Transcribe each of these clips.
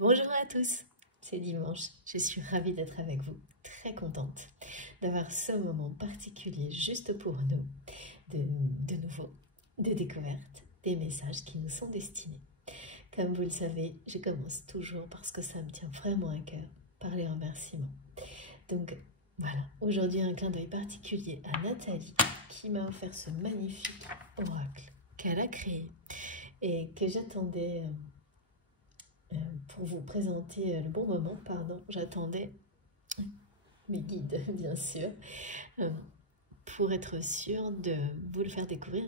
Bonjour à tous, c'est dimanche, je suis ravie d'être avec vous, très contente d'avoir ce moment particulier juste pour nous, de nouveau, de découverte, des messages qui nous sont destinés. Comme vous le savez, je commence toujours parce que ça me tient vraiment à cœur, par les remerciements. Donc voilà, aujourd'hui un clin d'œil particulier à Nathalie qui m'a offert ce magnifique oracle qu'elle a créé et que j'attendais pour vous présenter le bon moment, j'attendais mes guides bien sûr, pour être sûre de vous le faire découvrir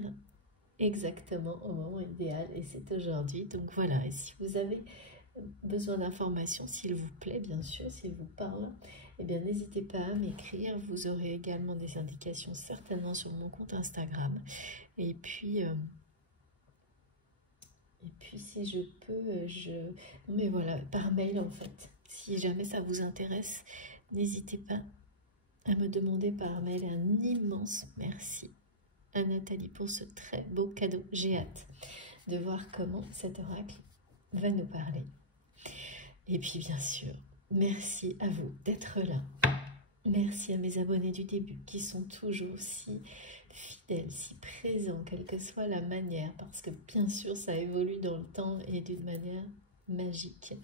exactement au moment idéal et c'est aujourd'hui. Donc voilà, et si vous avez besoin d'informations, s'il vous plaît, bien sûr, s'il vous parle, eh bien n'hésitez pas à m'écrire. Vous aurez également des indications certainement sur mon compte Instagram. Et puis si je peux, non mais voilà, par mail en fait. Si jamais ça vous intéresse, n'hésitez pas à me demander par mail. Un immense merci à Nathalie pour ce très beau cadeau. J'ai hâte de voir comment cet oracle va nous parler. Et puis bien sûr, merci à vous d'être là. Merci à mes abonnés du début qui sont toujours si fidèles, si présents, quelle que soit la manière, parce que bien sûr ça évolue dans le temps et d'une manière magique.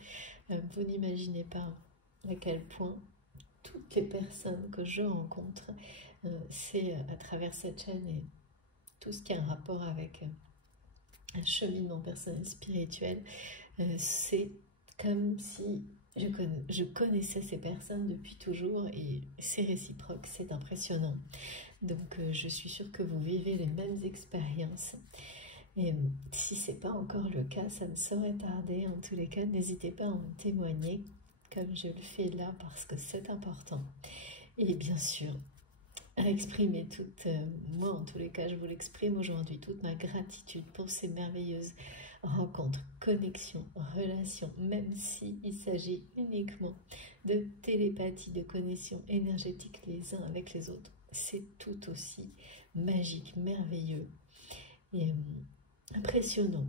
Vous n'imaginez pas à quel point toutes les personnes que je rencontre, c'est à travers cette chaîne et tout ce qui a un rapport avec un cheminement personnel spirituel, c'est comme si je connaissais ces personnes depuis toujours et c'est réciproque, c'est impressionnant. Donc je suis sûre que vous vivez les mêmes expériences. Et si ce n'est pas encore le cas, ça ne saurait tarder. En tous les cas, n'hésitez pas à en témoigner comme je le fais là parce que c'est important. Et bien sûr, à exprimer moi en tous les cas, je vous l'exprime aujourd'hui, toute ma gratitude pour ces merveilleuses rencontres, connexions, relations, même s'il s'agit uniquement de télépathie, de connexion énergétique les uns avec les autres. C'est tout aussi magique, merveilleux et impressionnant.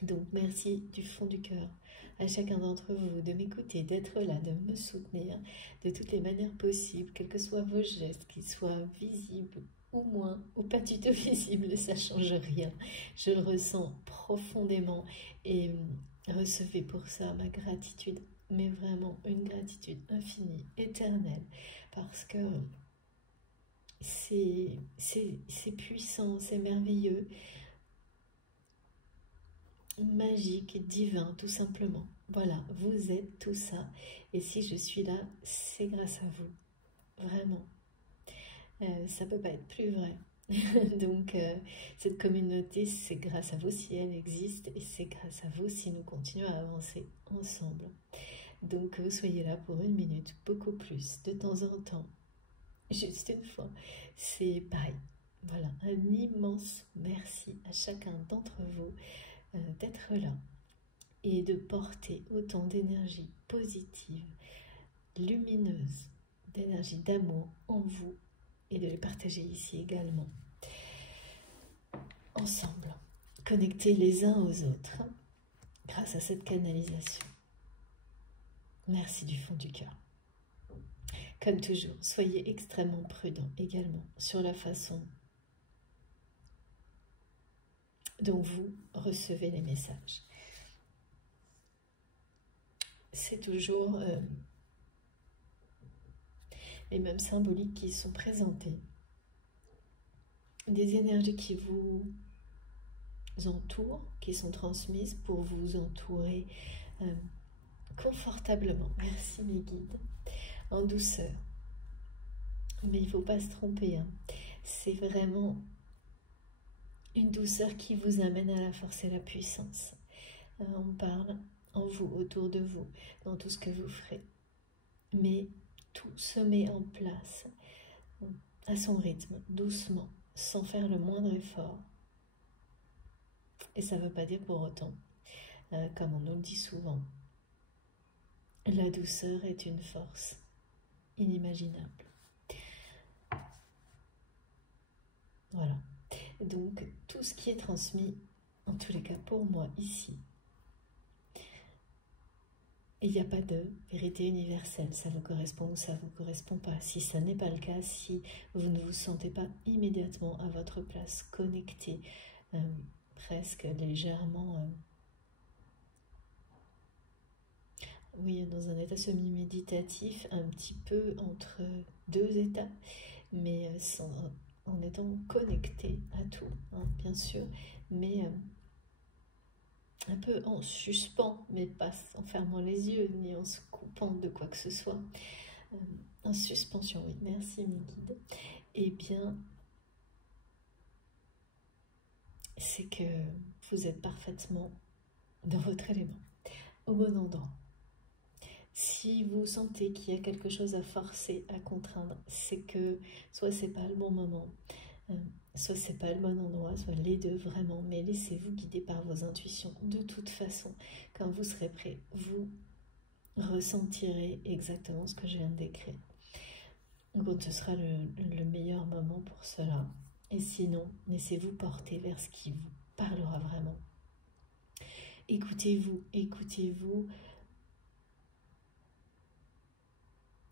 Donc merci du fond du cœur à chacun d'entre vous de m'écouter, d'être là, de me soutenir de toutes les manières possibles, quels que soient vos gestes, qu'ils soient visibles ou moins, ou pas du tout visibles, ça ne change rien. Je le ressens profondément et recevez pour ça ma gratitude, mais vraiment une gratitude infinie, éternelle, parce que c'est puissant, c'est merveilleux, magique, divin, tout simplement. Voilà, vous êtes tout ça. Et si je suis là, c'est grâce à vous. Vraiment. Ça peut pas être plus vrai. Donc, cette communauté, c'est grâce à vous si elle existe. Et c'est grâce à vous si nous continuons à avancer ensemble. Donc, vous soyez là pour 1 minute, beaucoup plus, de temps en temps. Juste une fois. C'est pareil. Voilà, un immense merci à chacun d'entre vous d'être là et de porter autant d'énergie positive, lumineuse, d'énergie d'amour en vous et de les partager ici également. Ensemble, connectés les uns aux autres grâce à cette canalisation. Merci du fond du cœur. Comme toujours, soyez extrêmement prudents également sur la façon dont vous recevez les messages. C'est toujours les mêmes symboliques qui sont présentées. Des énergies qui vous entourent, qui sont transmises pour vous entourer confortablement. Merci mes guides. En douceur. Mais il ne faut pas se tromper. Hein. C'est vraiment une douceur qui vous amène à la force et la puissance. On parle en vous, autour de vous, dans tout ce que vous ferez. Mais tout se met en place à son rythme, doucement, sans faire le moindre effort. Et ça ne veut pas dire pour autant, comme on nous le dit souvent, la douceur est une force inimaginable. Voilà. Donc, tout ce qui est transmis, en tous les cas pour moi ici, Et il n'y a pas de vérité universelle, ça vous correspond ou ça vous correspond pas. Si ça n'est pas le cas, si vous ne vous sentez pas immédiatement à votre place, connecté, presque légèrement, oui, dans un état semi-méditatif, un petit peu entre deux états, mais en étant connecté à tout, hein, bien sûr, mais un peu en suspens, mais pas en fermant les yeux, ni en se coupant de quoi que ce soit. En suspension, oui, merci mes guides. Eh bien, c'est que vous êtes parfaitement dans votre élément, au bon endroit. Si vous sentez qu'il y a quelque chose à forcer, à contraindre, c'est que soit c'est pas le bon moment, soit c'est pas le bon endroit, soit les deux vraiment, mais laissez-vous guider par vos intuitions. De toute façon, quand vous serez prêt, vous ressentirez exactement ce que je viens de décrire. Donc ce sera le meilleur moment pour cela. Et sinon, laissez-vous porter vers ce qui vous parlera vraiment. Écoutez-vous, écoutez-vous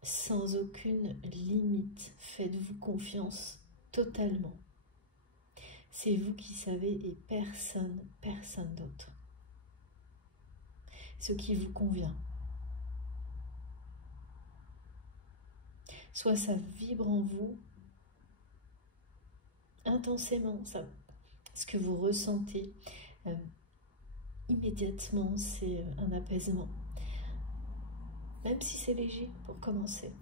sans aucune limite. Faites-vous confiance totalement. C'est vous qui savez et personne d'autre. Ce qui vous convient. Soit ça vibre en vous intensément, ça, ce que vous ressentez immédiatement, c'est un apaisement. Même si c'est léger pour commencer,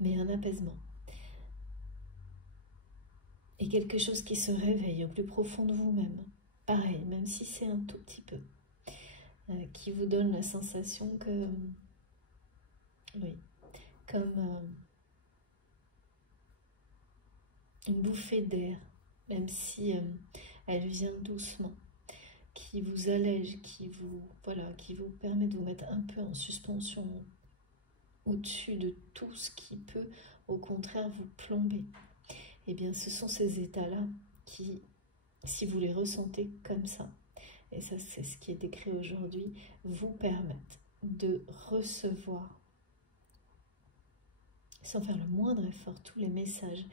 mais un apaisement. Et quelque chose qui se réveille au plus profond de vous-même. Pareil, même si c'est un tout petit peu. Qui vous donne la sensation que, oui, comme une bouffée d'air, même si elle vient doucement, qui vous allège, qui vous permet de vous mettre un peu en suspension au-dessus de tout ce qui peut, au contraire, vous plomber. Eh bien, ce sont ces états-là qui, si vous les ressentez comme ça, et ça c'est ce qui est décrit aujourd'hui, vous permettent de recevoir, sans faire le moindre effort, tous les messages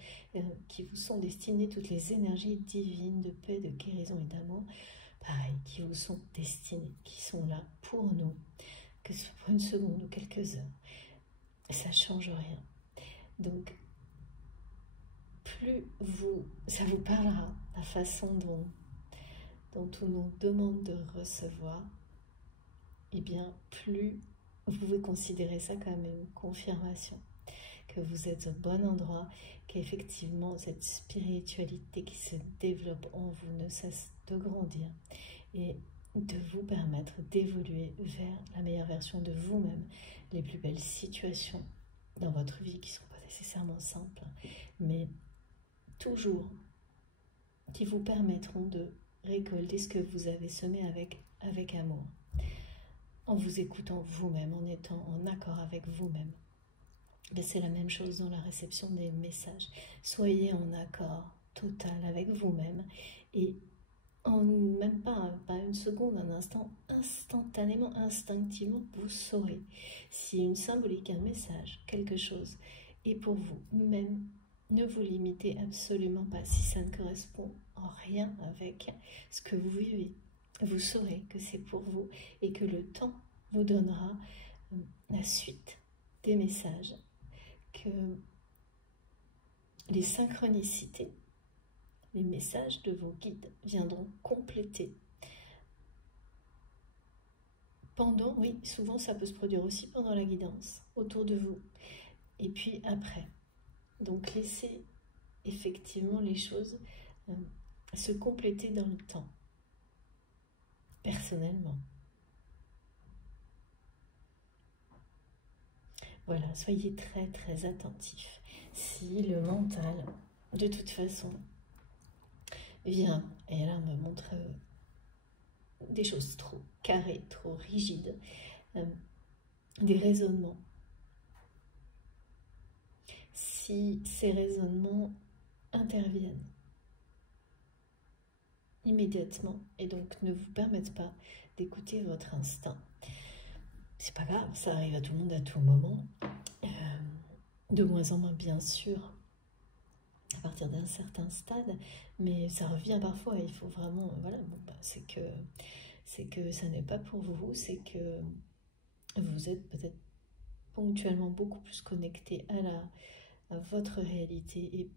qui vous sont destinés, toutes les énergies divines de paix, de guérison et d'amour, pareil, qui vous sont destinés, qui sont là pour nous, que ce soit pour une seconde ou quelques heures. Ça ne change rien. Donc, plus ça vous parlera, la façon dont on nous demande de recevoir, eh bien, plus vous pouvez considérer ça comme une confirmation que vous êtes au bon endroit, qu'effectivement cette spiritualité qui se développe en vous ne cesse de grandir et de vous permettre d'évoluer vers la meilleure version de vous-même, les plus belles situations dans votre vie qui ne sont pas nécessairement simples, mais toujours qui vous permettront de récolter ce que vous avez semé avec amour, en vous écoutant vous-même, en étant en accord avec vous-même. C'est la même chose dans la réception des messages. Soyez en accord total avec vous-même et en même pas une seconde, un instant, instantanément, instinctivement, vous saurez si une symbolique, un message, quelque chose est pour vous. Même ne vous limitez absolument pas si ça ne correspond en rien avec ce que vous vivez. Vous saurez que c'est pour vous et que le temps vous donnera la suite des messages, que les synchronicités, les messages de vos guides viendront compléter. Pendant, oui, souvent ça peut se produire aussi pendant la guidance, autour de vous, et puis après. Donc laissez effectivement les choses se compléter dans le temps, personnellement. Voilà, soyez très très attentifs. Si le mental, de toute façon, vient et là me montre des choses trop carrées, trop rigides, des raisonnements. Si ces raisonnements interviennent immédiatement et donc ne vous permettent pas d'écouter votre instinct, c'est pas grave, ça arrive à tout le monde à tout moment. De moins en moins, bien sûr, à partir d'un certain stade, mais ça revient parfois. Il faut vraiment, voilà, bon, bah, c'est que ça n'est pas pour vous, c'est que vous êtes peut-être ponctuellement beaucoup plus connecté à votre réalité et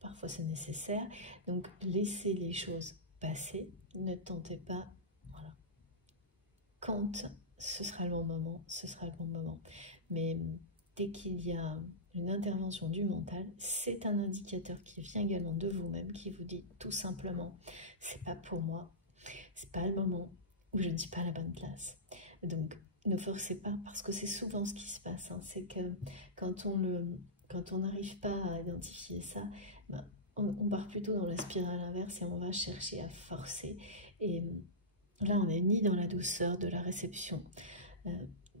parfois c'est nécessaire. Donc laissez les choses passer, ne tentez pas, voilà. Quand ce sera le bon moment, ce sera le bon moment. Mais dès qu'il y a une intervention du mental, c'est un indicateur qui vient également de vous-même, qui vous dit tout simplement, c'est pas pour moi, c'est pas le moment, ou je ne dis pas la bonne place. Donc ne forcez pas, parce que c'est souvent ce qui se passe, hein, c'est que quand on n'arrive pas à identifier ça, ben, on part plutôt dans la spirale inverse et on va chercher à forcer. Et là, on n'est ni dans la douceur de la réception,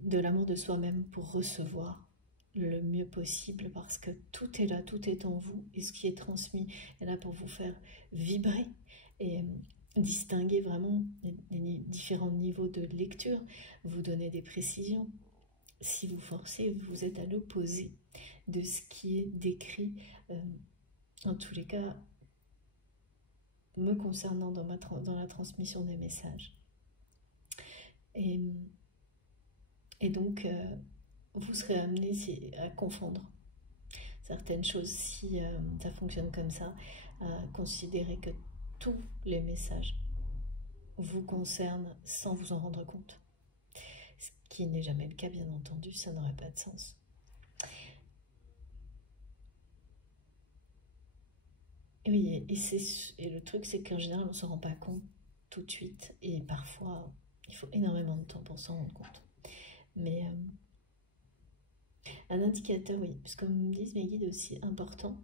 de l'amour de soi-même pour recevoir le mieux possible, parce que tout est là, tout est en vous, et ce qui est transmis est là pour vous faire vibrer et distinguer vraiment les différents niveaux de lecture, vous donner des précisions. Si vous forcez, vous êtes à l'opposé de ce qui est décrit, en tous les cas, me concernant dans la transmission des messages. Et donc, vous serez amené à confondre certaines choses si ça fonctionne comme ça, à considérer que tous les messages vous concernent sans vous en rendre compte. Ce qui n'est jamais le cas, bien entendu, ça n'aurait pas de sens. Oui, et le truc, c'est qu'en général, on ne se rend pas compte tout de suite, et parfois, il faut énormément de temps pour s'en rendre compte. Mais un indicateur, oui, parce que comme me disent mes guides aussi, important,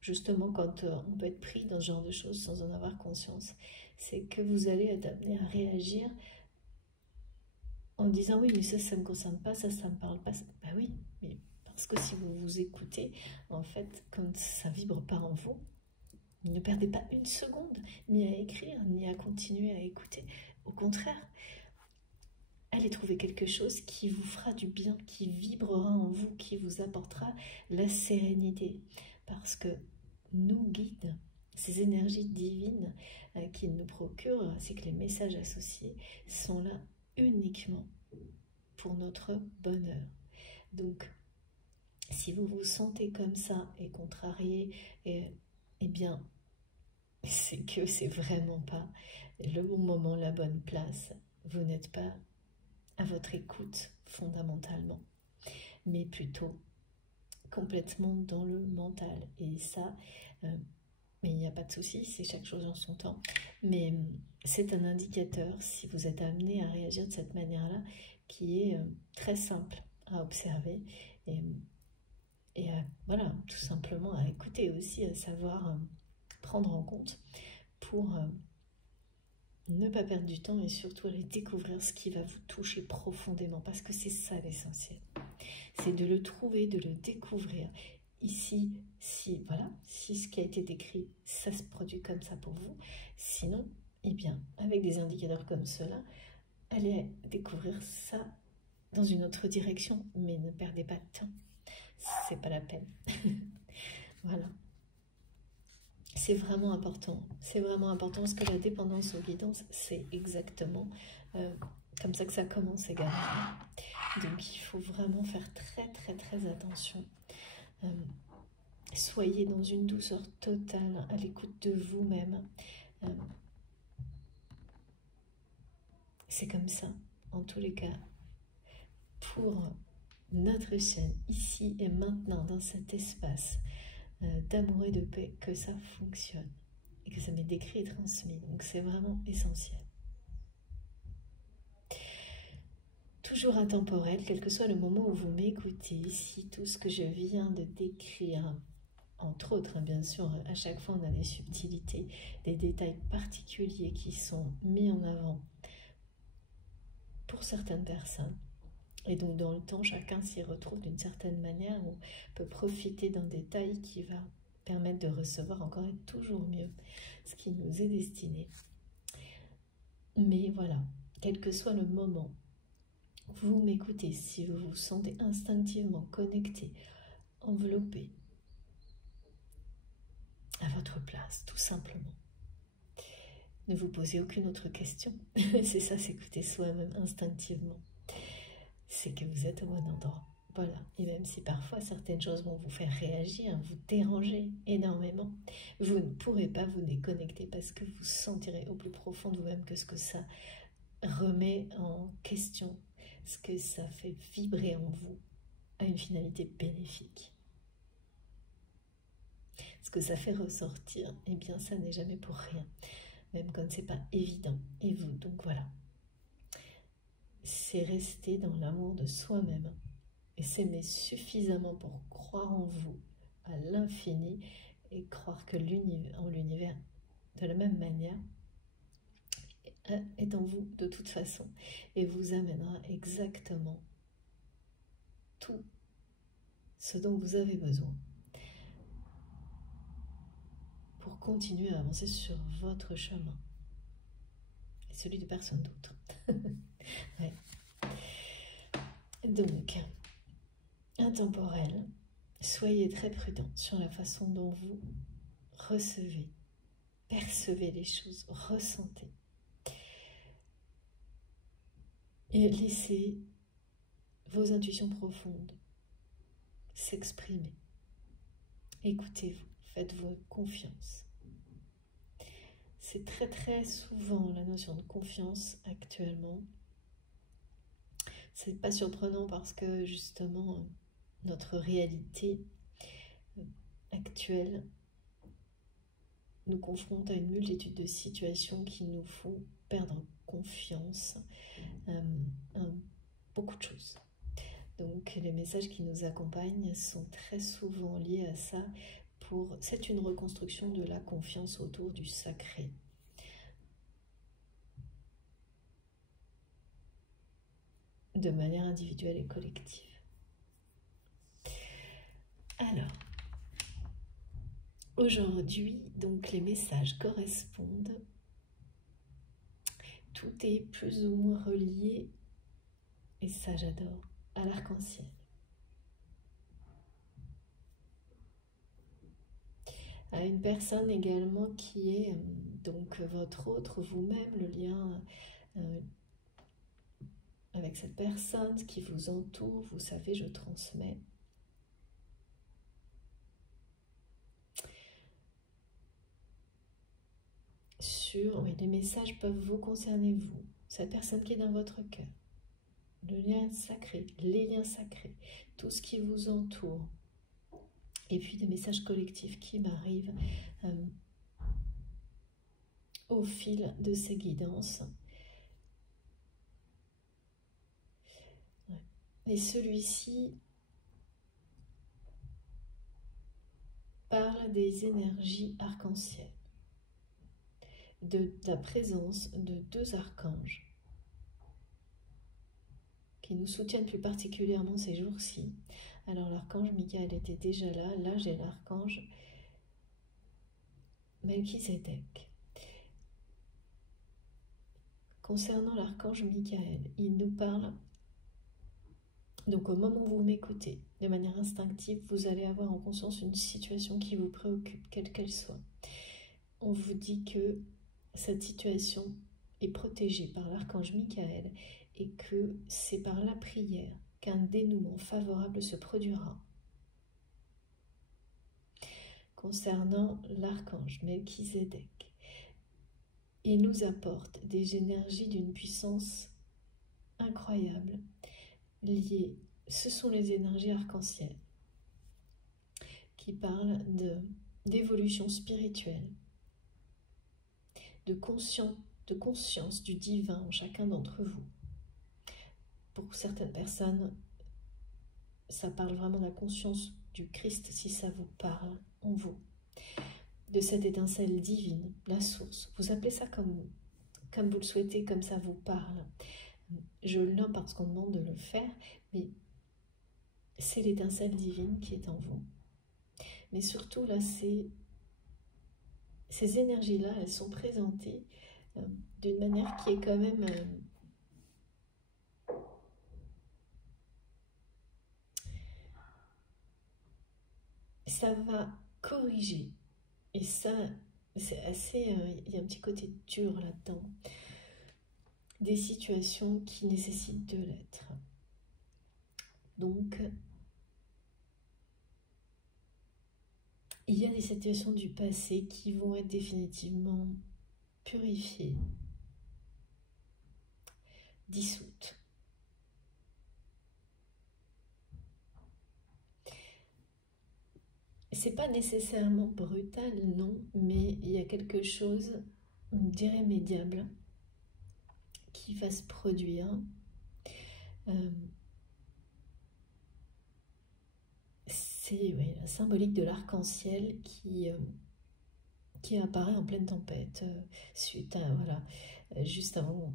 justement quand on peut être pris dans ce genre de choses sans en avoir conscience, c'est que vous allez être amené à réagir en disant oui, mais ça ne me concerne pas, ça me parle pas. Bah oui, mais parce que si vous vous écoutez, en fait, quand ça vibre pas en vous, ne perdez pas une seconde, ni à écrire, ni à continuer à écouter. Au contraire, allez trouver quelque chose qui vous fera du bien, qui vibrera en vous, qui vous apportera la sérénité. Parce que nous guident ces énergies divines qu'ils nous procurent, ainsi que les messages associés, sont là uniquement pour notre bonheur. Donc, si vous vous sentez comme ça et contrarié, eh bien, c'est que c'est vraiment pas le bon moment, la bonne place. Vous n'êtes pas à votre écoute fondamentalement, mais plutôt complètement dans le mental. Et ça, mais il n'y a pas de souci, c'est chaque chose en son temps. Mais c'est un indicateur, si vous êtes amené à réagir de cette manière-là, qui est très simple à observer et voilà, tout simplement à écouter aussi, à savoir prendre en compte pour ne pas perdre du temps et surtout aller découvrir ce qui va vous toucher profondément, parce que c'est ça l'essentiel. C'est de le trouver, de le découvrir. Ici, si ce qui a été décrit, ça se produit comme ça pour vous. Sinon, eh bien, avec des indicateurs comme cela, allez découvrir ça dans une autre direction, mais ne perdez pas de temps. C'est pas la peine. Voilà. C'est vraiment important. C'est vraiment important parce que la dépendance aux guidances, c'est exactement comme ça que ça commence également. Donc, il faut vraiment faire très, très, très attention. Soyez dans une douceur totale, à l'écoute de vous-même. C'est comme ça, en tous les cas, pour notre chaîne, ici et maintenant, dans cet espace d'amour et de paix, que ça fonctionne et que ça m'est décrit et transmis. Donc c'est vraiment essentiel. Toujours intemporel, quel que soit le moment où vous m'écoutez, si tout ce que je viens de décrire, entre autres, bien sûr, à chaque fois on a des subtilités, des détails particuliers qui sont mis en avant pour certaines personnes. Et donc dans le temps, chacun s'y retrouve d'une certaine manière, on peut profiter d'un détail qui va permettre de recevoir encore et toujours mieux ce qui nous est destiné. Mais voilà, quel que soit le moment vous m'écoutez, si vous vous sentez instinctivement connecté, enveloppé à votre place, tout simplement. Ne vous posez aucune autre question. C'est ça, s'écouter soi-même instinctivement. C'est que vous êtes au bon endroit. Voilà. Et même si parfois certaines choses vont vous faire réagir, vous déranger énormément, vous ne pourrez pas vous déconnecter parce que vous sentirez au plus profond de vous-même que ce que ça remet en question, ce que ça fait vibrer en vous a une finalité bénéfique. Ce que ça fait ressortir, eh bien ça n'est jamais pour rien, même quand c'est pas évident. Et vous, donc voilà, c'est rester dans l'amour de soi-même et s'aimer suffisamment pour croire en vous à l'infini et croire que l'univers, de la même manière, est en vous de toute façon et vous amènera exactement tout ce dont vous avez besoin pour continuer à avancer sur votre chemin et celui de personne d'autre. Ouais. Donc, intemporel, soyez très prudent sur la façon dont vous recevez, percevez les choses, ressentez. Et laissez vos intuitions profondes s'exprimer. Écoutez-vous, faites-vous confiance. C'est très très souvent la notion de confiance actuellement. C'est pas surprenant parce que justement notre réalité actuelle nous confronte à une multitude de situations qui nous font perdre confiance en beaucoup de choses. Donc les messages qui nous accompagnent sont très souvent liés à ça. C'est une reconstruction de la confiance autour du sacré. De manière individuelle et collective. Alors, aujourd'hui, donc les messages correspondent. Tout est plus ou moins relié, et ça j'adore, à l'arc-en-ciel. À une personne également qui est donc votre autre, vous-même, le lien avec cette personne, ce qui vous entoure, vous savez, je transmets. Oui, les messages peuvent vous concerner, vous, cette personne qui est dans votre cœur, le lien sacré, les liens sacrés, tout ce qui vous entoure, et puis des messages collectifs qui m'arrivent au fil de ces guidances. Ouais. Et celui-ci parle des énergies arc-en-ciel, de la présence de 2 archanges qui nous soutiennent plus particulièrement ces jours-ci. Alors l'archange Michael était déjà là, là j'ai l'archange Melchizedek. Concernant l'archange Michael, il nous parle, donc au moment où vous m'écoutez, de manière instinctive, vous allez avoir en conscience une situation qui vous préoccupe, quelle qu'elle soit. On vous dit que cette situation est protégée par l'archange Michael et que c'est par la prière qu'un dénouement favorable se produira. Concernant l'archange Melchizedek, il nous apporte des énergies d'une puissance incroyable liées. Ce sont les énergies arc-en-ciel qui parlent d'évolution spirituelle, de conscience du divin en chacun d'entre vous. Pour certaines personnes, ça parle vraiment de la conscience du Christ, si ça vous parle en vous, de cette étincelle divine, la source. Vous appelez ça comme vous le souhaitez, comme ça vous parle. Je le nomme parce qu'on demande de le faire, mais c'est l'étincelle divine qui est en vous. Mais surtout, là, ces énergies-là, elles sont présentées d'une manière qui est quand même ça va corriger. Et ça, c'est assez... il y a un petit côté dur là-dedans. Des situations qui nécessitent de l'être. Donc, il y a des situations du passé qui vont être définitivement purifiées, dissoutes. C'est pas nécessairement brutal, non, mais il y a quelque chose d'irrémédiable qui va se produire. C'est la symbolique de l'arc-en-ciel qui apparaît en pleine tempête, suite à, juste avant,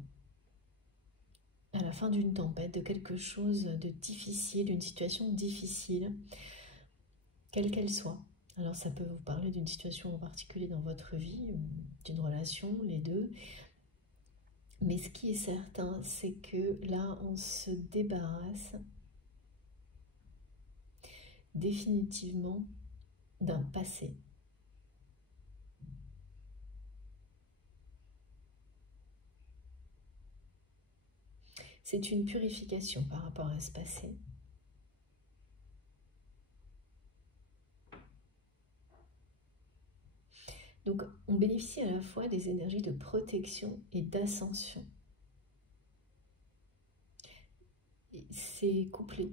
à la fin d'une tempête, de quelque chose de difficile, d'une situation difficile, quelle qu'elle soit. Alors ça peut vous parler d'une situation en particulier dans votre vie, d'une relation, les deux. Mais ce qui est certain, c'est que là, on se débarrasse définitivement d'un passé. C'est une purification par rapport à ce passé. Donc, on bénéficie à la fois des énergies de protection et d'ascension. C'est couplé.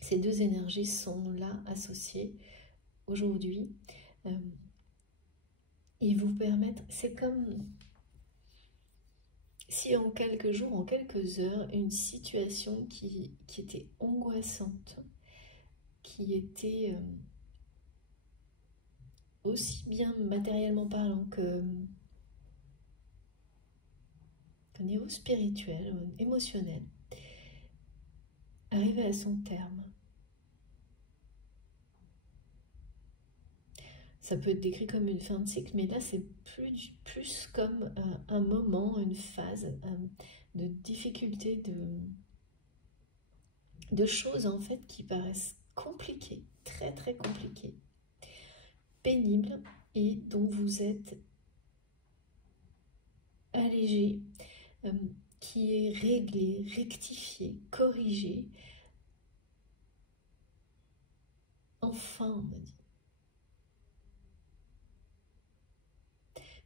Ces deux énergies sont là, associées aujourd'hui. Ils vous permettent, c'est comme si en quelques jours, en quelques heures, une situation qui était angoissante, qui était aussi bien matériellement parlant qu'au niveau spirituel, émotionnel, arrivait à son terme. Ça peut être décrit comme une fin de cycle, mais là c'est plus comme un moment, une phase de difficulté, de choses en fait qui paraissent compliquées, très très compliquées, pénibles, et dont vous êtes allégé, qui est réglé, rectifié, corrigé. Enfin, on va dire.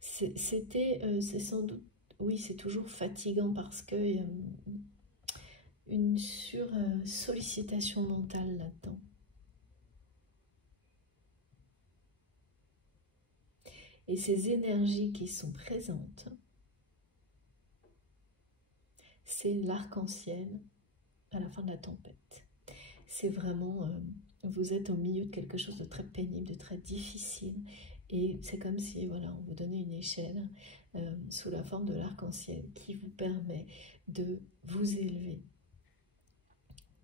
C'est sans doute, oui, c'est toujours fatigant parce que y a une sur-sollicitation mentale là-dedans. Et ces énergies qui sont présentes, c'est l'arc-en-ciel à la fin de la tempête. C'est vraiment, vous êtes au milieu de quelque chose de très pénible, de très difficile. Et c'est comme si, voilà, on vous donnait une échelle sous la forme de l'arc-en-ciel qui vous permet de vous élever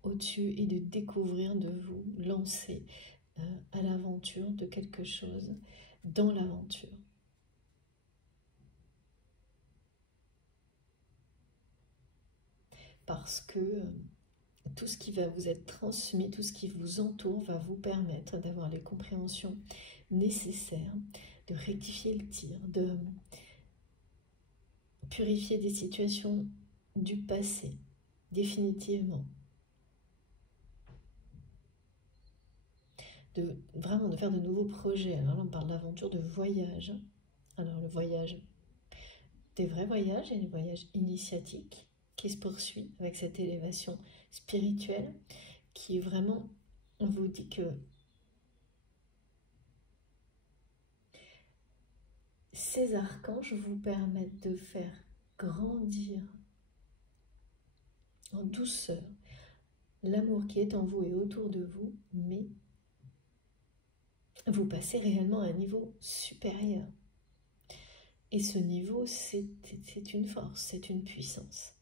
au-dessus et de découvrir, de vous lancer à l'aventure de quelque chose dans l'aventure. Parce que tout ce qui va vous être transmis, tout ce qui vous entoure va vous permettre d'avoir les compréhensions nécessaires, de rectifier le tir, de purifier des situations du passé, définitivement. Vraiment de faire de nouveaux projets. Alors là, on parle d'aventure, de voyage. Alors le voyage, des vrais voyages et les voyages initiatiques qui se poursuit avec cette élévation spirituelle qui vraiment, on vous dit que ces archanges vous permettent de faire grandir en douceur l'amour qui est en vous et autour de vous, mais vous passez réellement à un niveau supérieur. Et ce niveau, c'est une force, c'est une puissance.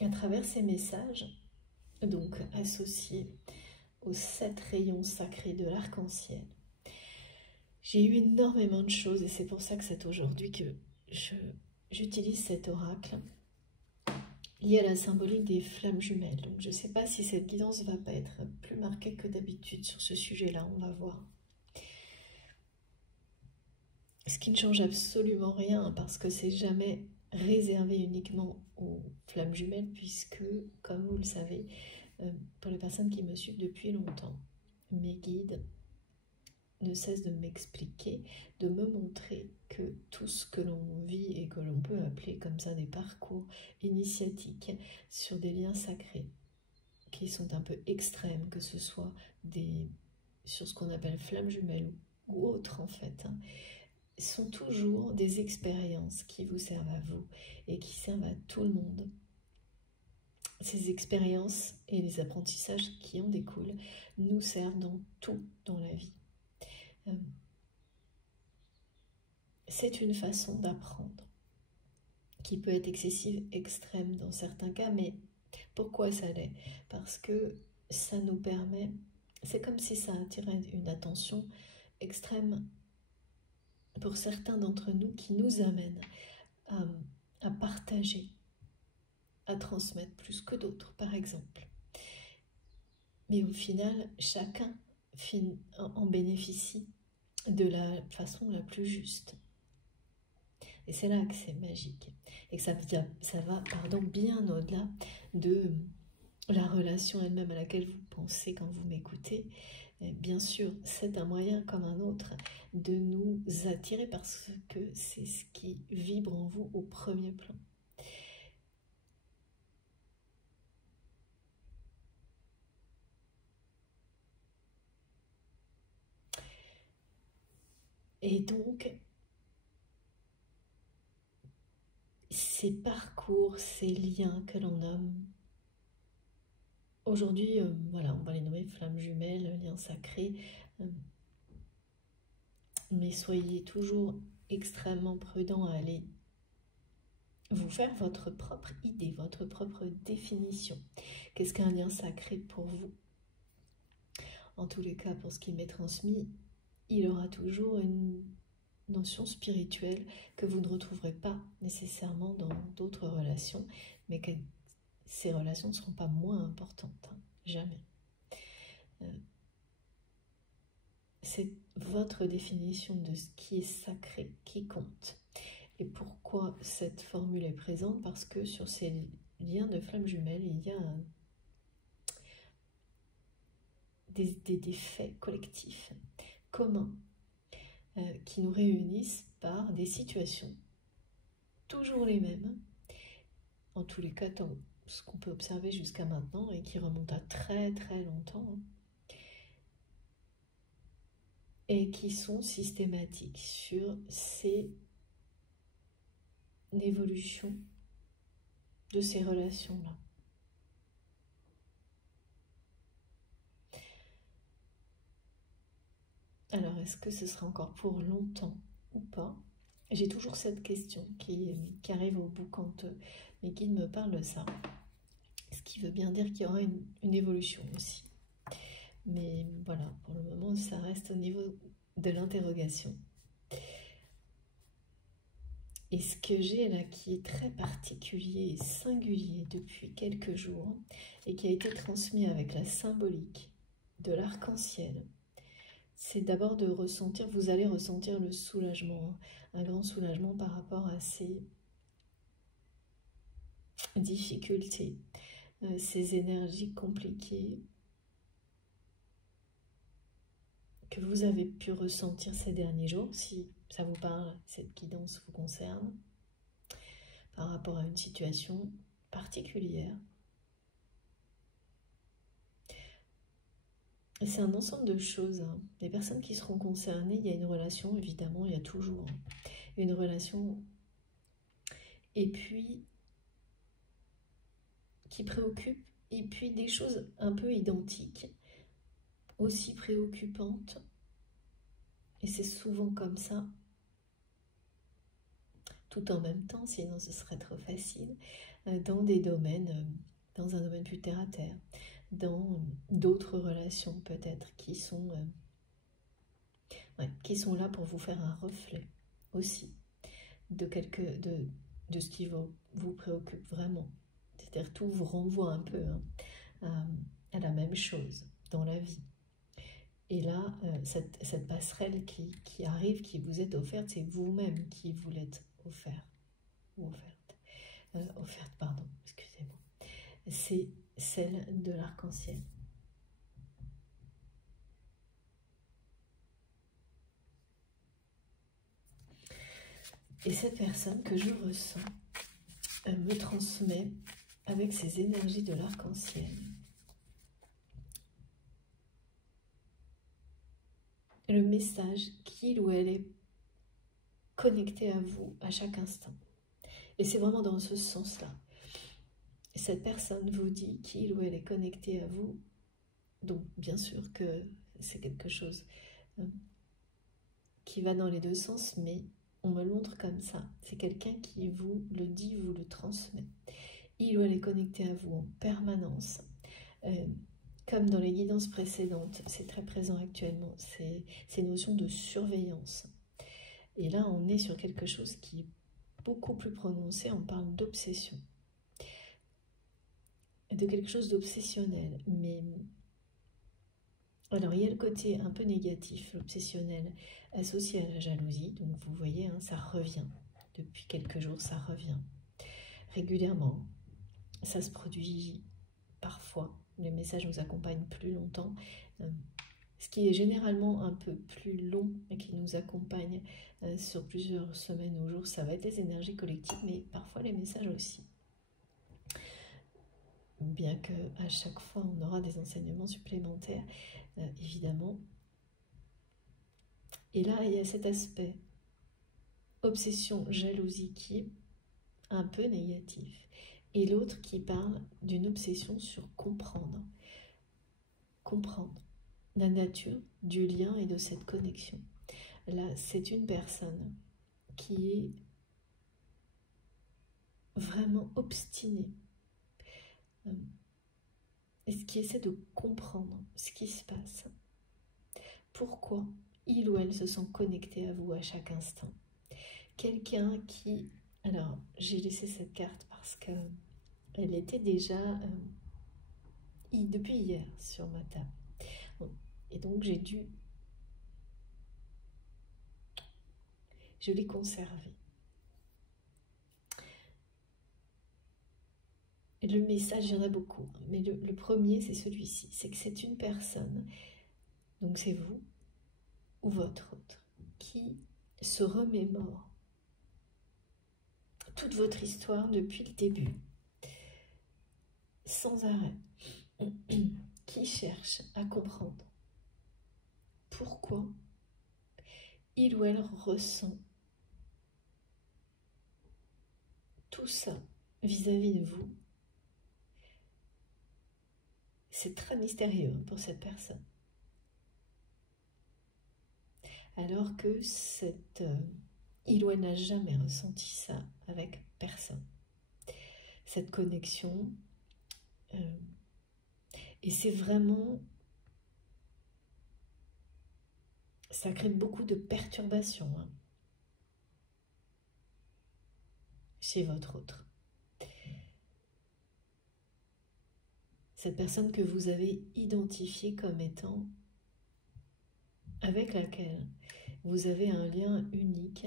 À travers ces messages, donc associés aux 7 rayons sacrés de l'arc-en-ciel, j'ai eu énormément de choses et c'est pour ça que c'est aujourd'hui que j'utilise cet oracle. lié à la symbolique des flammes jumelles. Donc je ne sais pas si cette guidance va pas être plus marquée que d'habitude sur ce sujet-là, on va voir. Ce qui ne change absolument rien parce que c'est jamais réservé uniquement aux flammes jumelles puisque, comme vous le savez, pour les personnes qui me suivent depuis longtemps, mes guides ne cessent de m'expliquer, de me montrer que tout ce que l'on vit et que l'on peut appeler comme ça des parcours initiatiques sur des liens sacrés qui sont un peu extrêmes, que ce soit sur ce qu'on appelle flammes jumelles ou autres en fait, sont toujours des expériences qui vous servent à vous et qui servent à tout le monde. Ces expériences et les apprentissages qui en découlent nous servent dans tout dans la vie. C'est une façon d'apprendre qui peut être excessive, extrême dans certains cas, mais pourquoi ça l'est? Parce que ça nous permet, c'est comme si ça attirait une attention extrême pour certains d'entre nous qui nous amène à partager, à transmettre plus que d'autres, par exemple. Mais au final, chacun en bénéficie de la façon la plus juste. Et c'est là que c'est magique. Et que ça va bien au-delà de la relation elle-même à laquelle vous pensez quand vous m'écoutez. Bien sûr, c'est un moyen comme un autre de nous attirer parce que c'est ce qui vibre en vous au premier plan. Et donc, ces parcours, ces liens que l'on nomme, aujourd'hui, voilà, on va les nommer flammes jumelles, liens sacrés, mais soyez toujours extrêmement prudents à aller vous faire votre propre idée, votre propre définition. Qu'est-ce qu'un lien sacré pour vous? En tous les cas, pour ce qui m'est transmis, il aura toujours une notion spirituelle que vous ne retrouverez pas nécessairement dans d'autres relations, mais que ces relations ne seront pas moins importantes, hein, jamais. C'est votre définition de ce qui est sacré qui compte. Et pourquoi cette formule est présente? Parce que sur ces liens de flammes jumelles, il y a des faits collectifs, communs, qui nous réunissent par des situations toujours les mêmes, en tous les cas, ce qu'on peut observer jusqu'à maintenant et qui remonte à très très longtemps, et qui sont systématiques sur ces évolutions de ces relations-là. Alors, est-ce que ce sera encore pour longtemps ou pas? J'ai toujours cette question qui arrive au bout quand mes guides me parlent de ça. Ce qui veut bien dire qu'il y aura une évolution aussi. Mais voilà, pour le moment, ça reste au niveau de l'interrogation. Et ce que j'ai là, qui est très particulier et singulier depuis quelques jours, et qui a été transmis avec la symbolique de l'arc-en-ciel, c'est d'abord de ressentir, vous allez ressentir le soulagement, un grand soulagement par rapport à ces difficultés, ces énergies compliquées que vous avez pu ressentir ces derniers jours, si ça vous parle, cette guidance vous concerne, par rapport à une situation particulière. C'est un ensemble de choses. Hein. Les personnes qui seront concernées, il y a une relation, évidemment, il y a toujours une relation. Et puis, qui préoccupe, et puis des choses un peu identiques, aussi préoccupantes. Et c'est souvent comme ça, tout en même temps, sinon ce serait trop facile, dans des domaines, dans un domaine plus terre à terre, dans d'autres relations peut-être qui sont là pour vous faire un reflet aussi de ce qui vous préoccupe vraiment. C'est-à-dire tout vous renvoie un peu à la même chose dans la vie. Et là, cette passerelle qui arrive, qui vous est offerte, c'est vous-même qui vous l'êtes offert. Ou offerte. Offerte, pardon, excusez-moi. C'est celle de l'arc-en-ciel. Et cette personne que je ressens me transmet avec ces énergies de l'arc-en-ciel le message qu'il ou elle est connecté à vous à chaque instant. Et c'est vraiment dans ce sens-là. Cette personne vous dit qu'il ou elle est connecté à vous. Donc bien sûr que c'est quelque chose qui va dans les deux sens, mais on me le montre comme ça. C'est quelqu'un qui vous le dit, vous le transmet. Il ou elle est connecté à vous en permanence. Comme dans les guidances précédentes, c'est très présent actuellement, ces notions de surveillance. Et là, on est sur quelque chose qui est beaucoup plus prononcé, on parle d'obsession. De quelque chose d'obsessionnel. Mais alors, il y a le côté un peu négatif, l'obsessionnel, associé à la jalousie. Donc, vous voyez, hein, ça revient. Depuis quelques jours, ça revient. Régulièrement, ça se produit parfois. Les messages nous accompagnent plus longtemps. Ce qui est généralement un peu plus long et qui nous accompagne sur plusieurs semaines ou jours, ça va être les énergies collectives, mais parfois les messages aussi. Bien qu'à chaque fois, on aura des enseignements supplémentaires, évidemment. Et là, il y a cet aspect obsession, jalousie qui est un peu négatif. Et l'autre qui parle d'une obsession sur comprendre. Comprendre la nature du lien et de cette connexion. Là, c'est une personne qui est vraiment obstinée et qui essaie de comprendre ce qui se passe. Pourquoi il ou elle se sent connecté à vous à chaque instant. Quelqu'un qui... Alors, j'ai laissé cette carte parce que elle était déjà depuis hier sur ma table. Et donc, je l'ai conservée. Le message, il y en a beaucoup, mais le premier, c'est celui-ci. C'est que c'est une personne, donc c'est vous ou votre autre, qui se remémore toute votre histoire depuis le début, sans arrêt, qui cherche à comprendre pourquoi il ou elle ressent tout ça vis-à-vis de vous. C'est très mystérieux pour cette personne. Alors que il ou elle n'a jamais ressenti ça avec personne. Cette connexion. Et c'est vraiment... Ça crée beaucoup de perturbations chez votre autre. Cette personne que vous avez identifiée comme étant, avec laquelle vous avez un lien unique,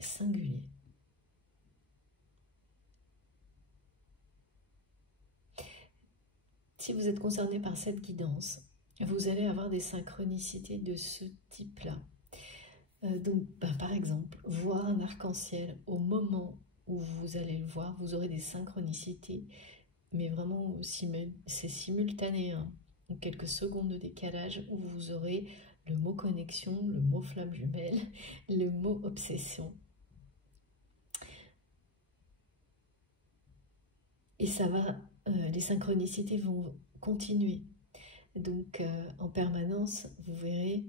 singulier. Si vous êtes concerné par cette guidance, vous allez avoir des synchronicités de ce type-là. Donc, par exemple, voir un arc-en-ciel au moment où vous allez le voir, vous aurez des synchronicités, mais vraiment, c'est simultané, hein, quelques secondes de décalage où vous aurez le mot connexion, le mot flamme jumelle, le mot obsession. Et ça va, les synchronicités vont continuer. Donc, en permanence, vous verrez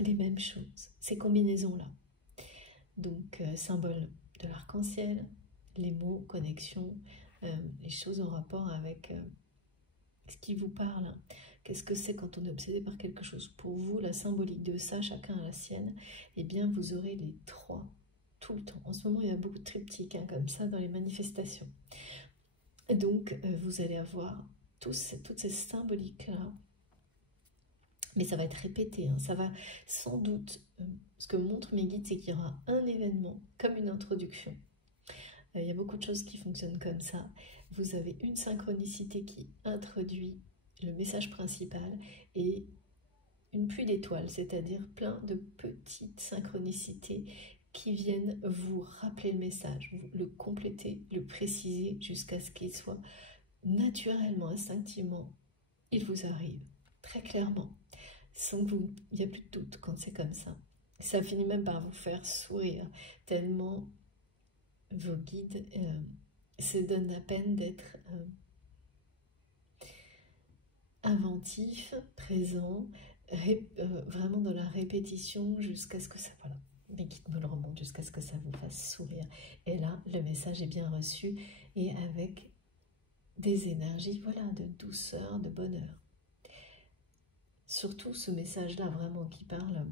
les mêmes choses, ces combinaisons-là. Donc, symbole de l'arc-en-ciel, les mots, connexion, les choses en rapport avec ce qui vous parle. Qu'est-ce que c'est quand on est obsédé par quelque chose? Pour vous, la symbolique de ça, chacun a la sienne. Eh bien, vous aurez les trois tout le temps. En ce moment, il y a beaucoup de triptyques comme ça dans les manifestations. Et donc, vous allez avoir toutes ces symboliques-là. Mais ça va être répété. Ça va sans doute... ce que montrent mes guides, c'est qu'il y aura un événement, comme une introduction. Il y a beaucoup de choses qui fonctionnent comme ça. Vous avez une synchronicité qui introduit le message principal et une pluie d'étoiles, c'est-à-dire plein de petites synchronicités qui viennent vous rappeler le message, le compléter, le préciser jusqu'à ce qu'il soit naturellement, instinctivement, il vous arrive très clairement, sans que il n'y a plus de doute quand c'est comme ça. Ça finit même par vous faire sourire, tellement vos guides se donnent la peine d'être inventifs, présents, vraiment dans la répétition jusqu'à ce que ça... Voilà, mes guides me le remontent jusqu'à ce que ça vous fasse sourire. Et là, le message est bien reçu et avec des énergies, voilà, de douceur, de bonheur. Surtout ce message-là vraiment qui parle,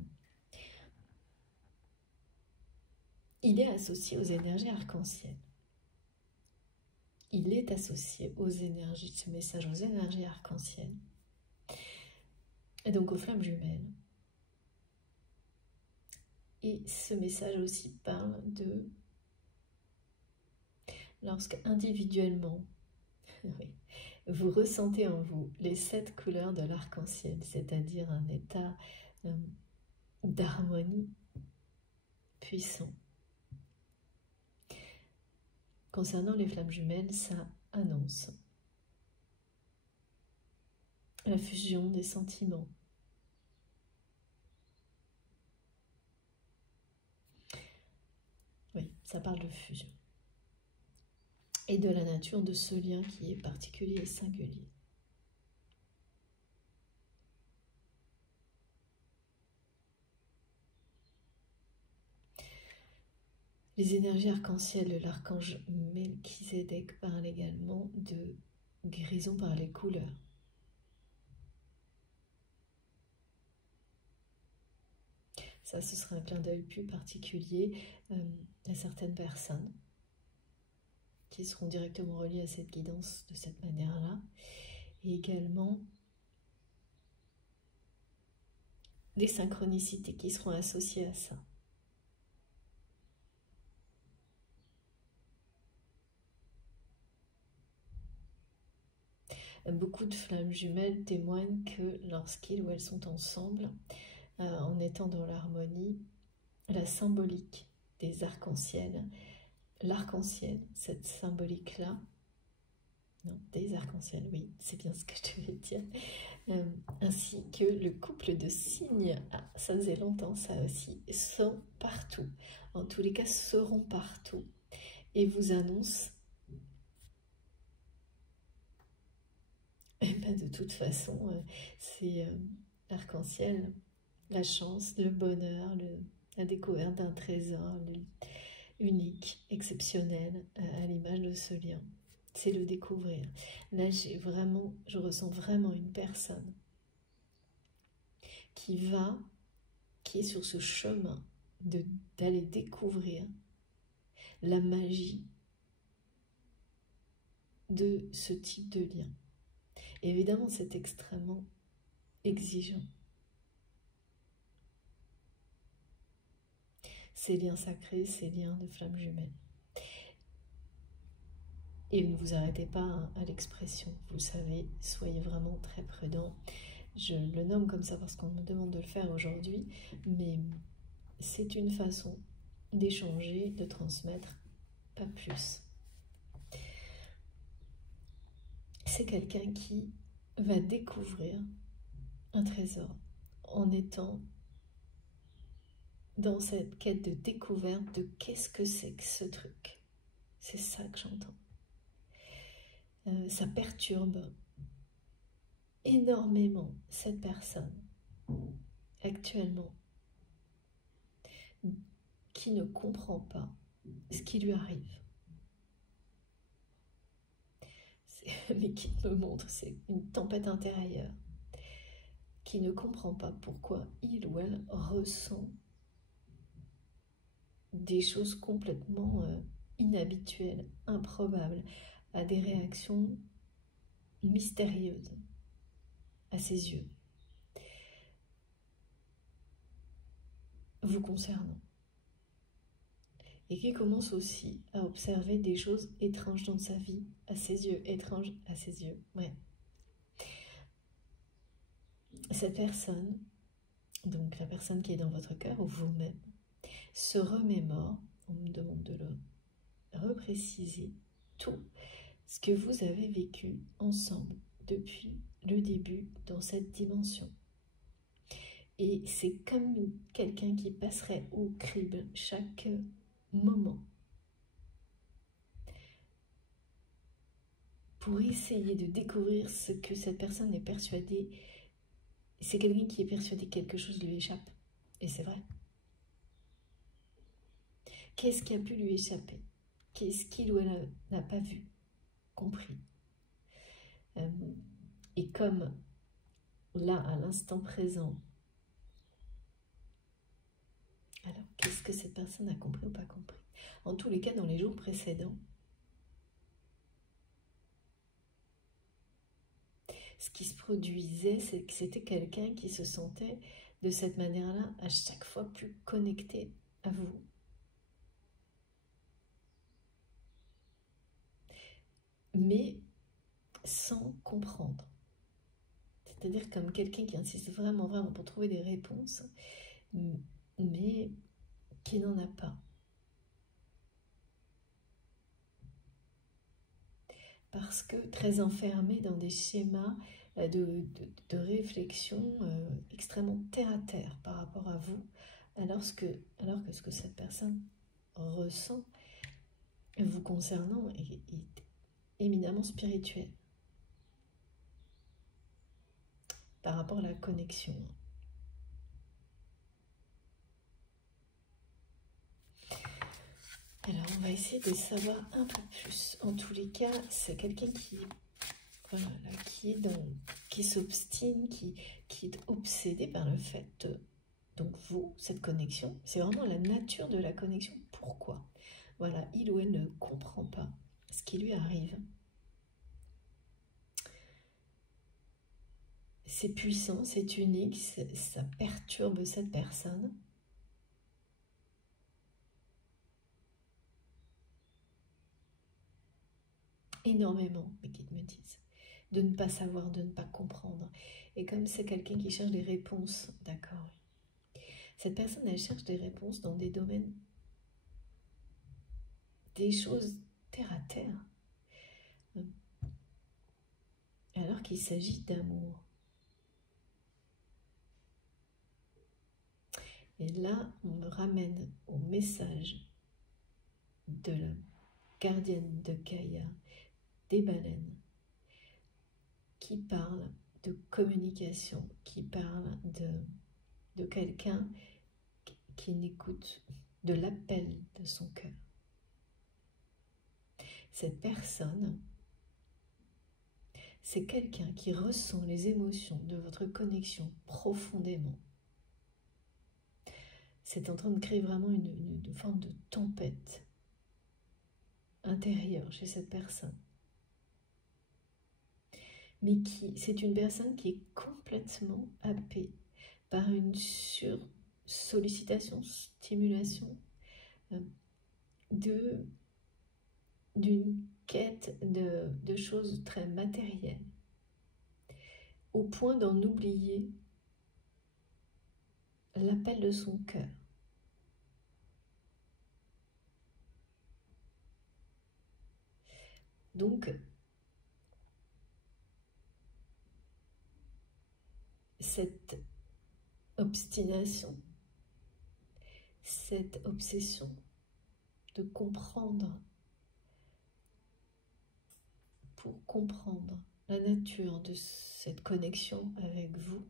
il est associé aux énergies arc-en-ciel. Il est associé aux énergies, ce message aux énergies arc-en-ciel. Et donc aux flammes jumelles. Et ce message aussi parle de lorsque individuellement, oui, vous ressentez en vous les 7 couleurs de l'arc-en-ciel, c'est-à-dire un état d'harmonie puissant. Concernant les flammes jumelles, ça annonce la fusion des sentiments. Oui, ça parle de fusion. Et de la nature de ce lien qui est particulier et singulier. Les énergies arc-en-ciel de l'archange Melchizedek parlent également de guérison par les couleurs. Ça, ce sera un clin d'œil plus particulier à certaines personnes qui seront directement reliées à cette guidance de cette manière-là. Et également des synchronicités qui seront associées à ça. Beaucoup de flammes jumelles témoignent que lorsqu'ils ou elles sont ensemble, en étant dans l'harmonie, la symbolique des arcs-en-ciel, l'arc-en-ciel, cette symbolique-là, non, des arcs-en-ciel, oui, c'est bien ce que je devais dire, ainsi que le couple de cygnes, ça faisait longtemps ça aussi, sont partout, en tous les cas seront partout, et vous annoncent, et ben de toute façon, c'est l'arc-en-ciel, la chance, le bonheur, la découverte d'un trésor unique, exceptionnel, à l'image de ce lien. C'est le découvrir. Là, je ressens vraiment une personne qui est sur ce chemin d'aller découvrir la magie de ce type de lien. Et évidemment, c'est extrêmement exigeant. Ces liens sacrés, ces liens de flammes jumelles. Et ne vous arrêtez pas à l'expression, vous savez, soyez vraiment très prudents. Je le nomme comme ça parce qu'on me demande de le faire aujourd'hui, mais c'est une façon d'échanger, de transmettre, pas plus. C'est quelqu'un qui va découvrir un trésor en étant dans cette quête de découverte de qu'est-ce que c'est que ce truc. C'est ça que j'entends. Ça perturbe énormément cette personne actuellement qui ne comprend pas ce qui lui arrive. mais qui me montre, c'est une tempête intérieure, qui ne comprend pas pourquoi il ou elle ressent des choses complètement inhabituelles, improbables, à des réactions mystérieuses à ses yeux, vous concernant. Et qui commence aussi à observer des choses étranges dans sa vie, à ses yeux, étranges à ses yeux, ouais. Cette personne, donc la personne qui est dans votre cœur, ou vous-même, se remémore, on me demande de le repréciser, tout ce que vous avez vécu ensemble depuis le début dans cette dimension. Et c'est comme quelqu'un qui passerait au crible chaque moment pour essayer de découvrir ce que cette personne est persuadée. C'est quelqu'un qui est persuadé que quelque chose lui échappe. Et c'est vrai. Qu'est-ce qui a pu lui échapper? Qu'est-ce qu'il ou elle n'a pas vu, compris? Et comme là, à l'instant présent, alors qu'est-ce que cette personne a compris ou pas compris? En tous les cas, dans les jours précédents, ce qui se produisait, c'est que c'était quelqu'un qui se sentait de cette manière-là à chaque fois plus connecté à vous. Mais sans comprendre. C'est-à-dire comme quelqu'un qui insiste vraiment, vraiment pour trouver des réponses, mais qui n'en a pas. Parce que très enfermé dans des schémas de réflexion extrêmement terre-à-terre par rapport à vous, alors que ce que cette personne ressent vous concernant est éminemment spirituel par rapport à la connexion. Alors, on va essayer de savoir un peu plus. En tous les cas, c'est quelqu'un qui, voilà, qui s'obstine, qui est obsédé par le fait, donc vous, cette connexion, c'est vraiment la nature de la connexion. Pourquoi? Voilà, il ou elle ne comprend pas ce qui lui arrive. C'est puissant, c'est unique, ça perturbe cette personne. Énormément, mes guides me disent, de ne pas savoir, de ne pas comprendre. Et comme c'est quelqu'un qui cherche des réponses, d'accord, cette personne, elle cherche des réponses dans des domaines, des choses terre à terre, alors qu'il s'agit d'amour. Et là, on me ramène au message de la gardienne de Gaïa, des baleines, qui parle de communication, qui parle de quelqu'un qui n'écoute, de l'appel de son cœur. Cette personne, c'est quelqu'un qui ressent les émotions de votre connexion profondément. C'est en train de créer vraiment une forme de tempête intérieure chez cette personne. Mais c'est une personne qui est complètement happée par une sursollicitation, stimulation d'une quête de choses très matérielles, au point d'en oublier l'appel de son cœur. Donc, cette obstination, cette obsession de comprendre, pour comprendre la nature de cette connexion avec vous,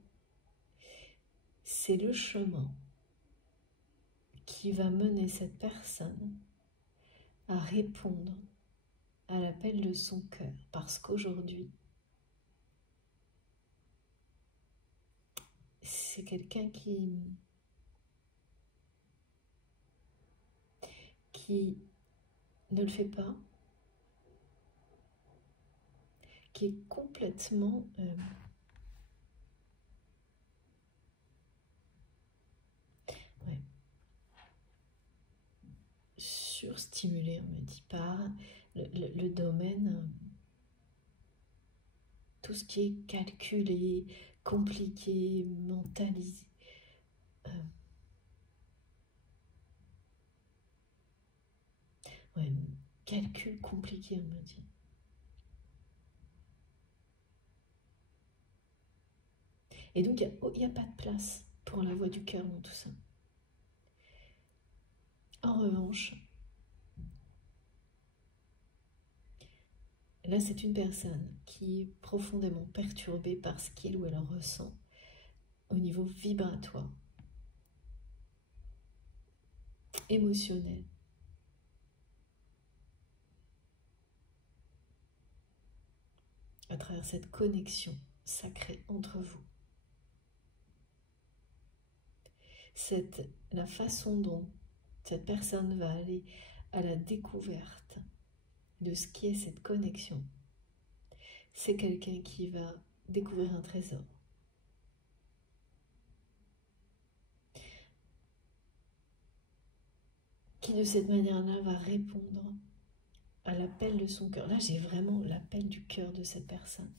c'est le chemin qui va mener cette personne à répondre à l'appel de son cœur, parce qu'aujourd'hui, c'est quelqu'un qui ne le fait pas, qui est complètement ouais, surstimulé, on me dit, par le domaine, tout ce qui est calculé, compliqué, mentalisé. Ouais, calcul compliqué, on me dit. Et donc, il n'y a pas de place pour la voix du cœur dans tout ça. En revanche, là, c'est une personne qui est profondément perturbée par ce qu'il ou elle ressent au niveau vibratoire, émotionnel. À travers cette connexion sacrée entre vous. La façon dont cette personne va aller à la découverte de ce qui est cette connexion, c'est quelqu'un qui va découvrir un trésor. Qui de cette manière-là va répondre à l'appel de son cœur. Là, j'ai vraiment l'appel du cœur de cette personne.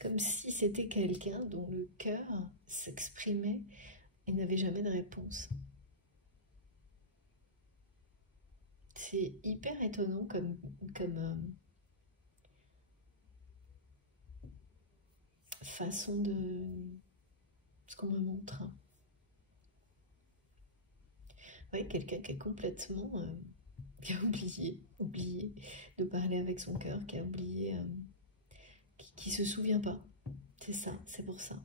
Comme si c'était quelqu'un dont le cœur s'exprimait et n'avait jamais de réponse. C'est hyper étonnant comme façon de ce qu'on me montre. Oui, quelqu'un qui est complètement qui a oublié de parler avec son cœur, qui a oublié, qui se souvient pas. C'est ça, c'est pour ça.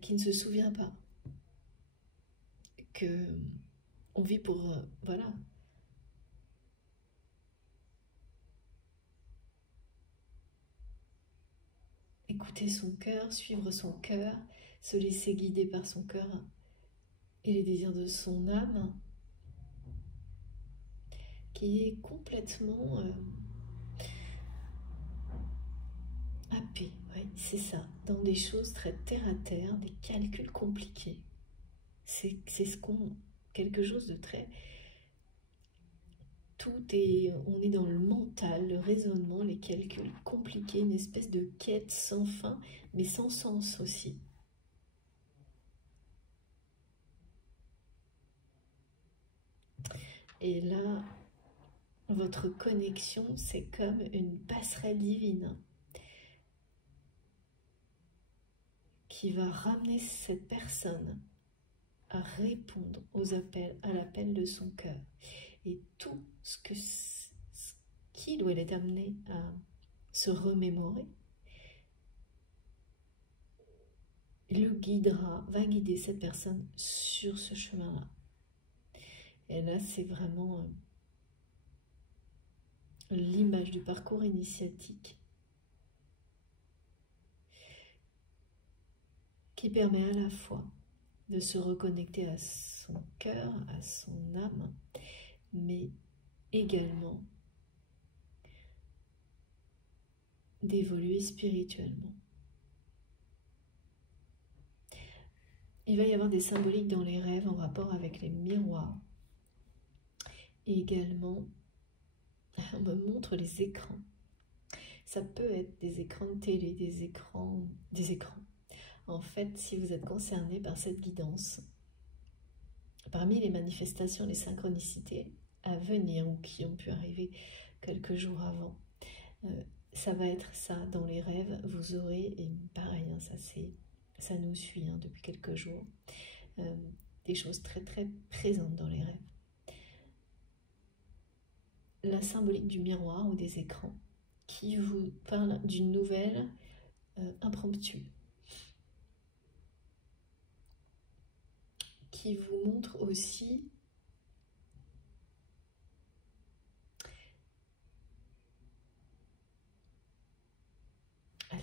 Qui ne se souvient pas que on vit pour voilà. Écouter son cœur, suivre son cœur, se laisser guider par son cœur et les désirs de son âme, qui est complètement happé, oui, c'est ça, dans des choses très terre à terre, des calculs compliqués. C'est quelque chose de très... on est dans le mental, le raisonnement, les calculs compliqués, une espèce de quête sans fin, mais sans sens aussi. Et là, votre connexion, c'est comme une passerelle divine qui va ramener cette personne à répondre à l'appel de son cœur. Et tout ce qu'il ou elle est amené à se remémorer, va guider cette personne sur ce chemin-là. Et là, c'est vraiment l'image du parcours initiatique qui permet à la fois de se reconnecter à son cœur, à son âme, mais également d'évoluer spirituellement. Il va y avoir des symboliques dans les rêves en rapport avec les miroirs. Et également, on me montre les écrans. Ça peut être des écrans de télé, des écrans. En fait, si vous êtes concerné par cette guidance, parmi les manifestations, les synchronicités à venir ou qui ont pu arriver quelques jours avant, ça va être ça. Dans les rêves, vous aurez, et pareil, hein, ça nous suit hein, depuis quelques jours, des choses très très présentes dans les rêves. La symbolique du miroir ou des écrans qui vous parle d'une nouvelle impromptue, qui vous montre aussi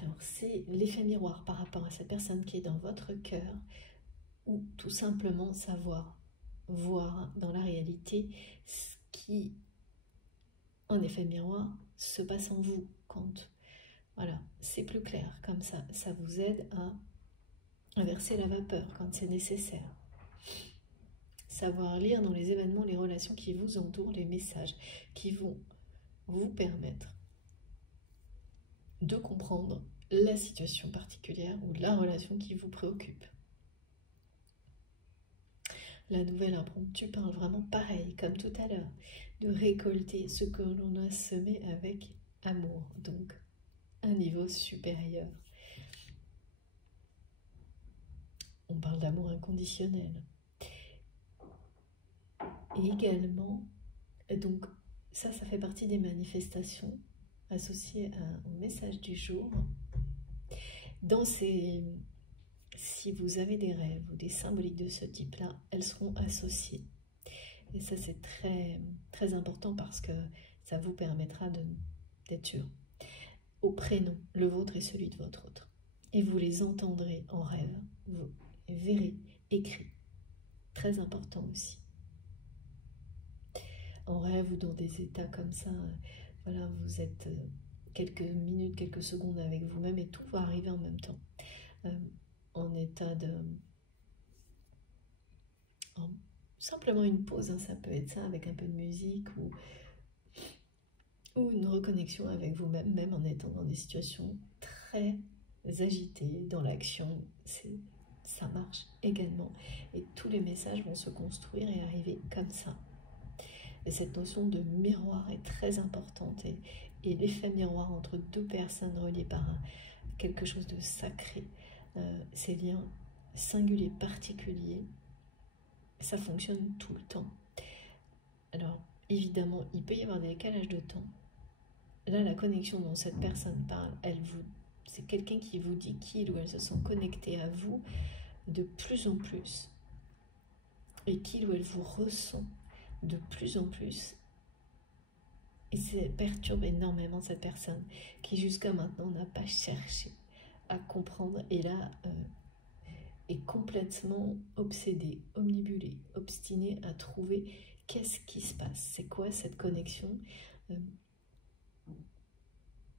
Alors, c'est l'effet miroir par rapport à cette personne qui est dans votre cœur, ou tout simplement savoir voir dans la réalité ce qui, en effet miroir, se passe en vous. Quand, voilà, c'est plus clair, comme ça vous aide à inverser la vapeur quand c'est nécessaire. Savoir lire dans les événements, les relations qui vous entourent, les messages qui vont vous permettre de comprendre la situation particulière ou la relation qui vous préoccupe. La nouvelle impromptue parle vraiment pareil, comme tout à l'heure, de récolter ce que l'on a semé avec amour, donc un niveau supérieur. On parle d'amour inconditionnel. Et également, donc ça fait partie des manifestations associées au message du jour. Si vous avez des rêves ou des symboliques de ce type-là, elles seront associées. Et ça, c'est très, très important parce que ça vous permettra d'être sûr au prénom, le vôtre et celui de votre autre. Et vous les entendrez en rêve, vous les verrez écrits. Très important aussi. En rêve ou dans des états comme ça, voilà, vous êtes quelques minutes, quelques secondes avec vous-même et tout va arriver en même temps. En état de... simplement une pause, hein, ça peut être ça, avec un peu de musique ou une reconnexion avec vous-même, même en étant dans des situations très agitées, dans l'action, ça marche également. Et tous les messages vont se construire et arriver comme ça. Et cette notion de miroir est très importante et l'effet miroir entre deux personnes reliées par quelque chose de sacré, ces liens singuliers, particuliers, ça fonctionne tout le temps. Alors, évidemment, il peut y avoir des décalages de temps. Là, la connexion dont cette personne parle, c'est quelqu'un qui vous dit qu'il ou elle se sent connecté à vous de plus en plus et qu'il ou elle vous ressent de plus en plus. Et ça perturbe énormément cette personne qui jusqu'à maintenant n'a pas cherché à comprendre et là est complètement obsédée, omnibulée, obstinée à trouver qu'est-ce qui se passe, c'est quoi cette connexion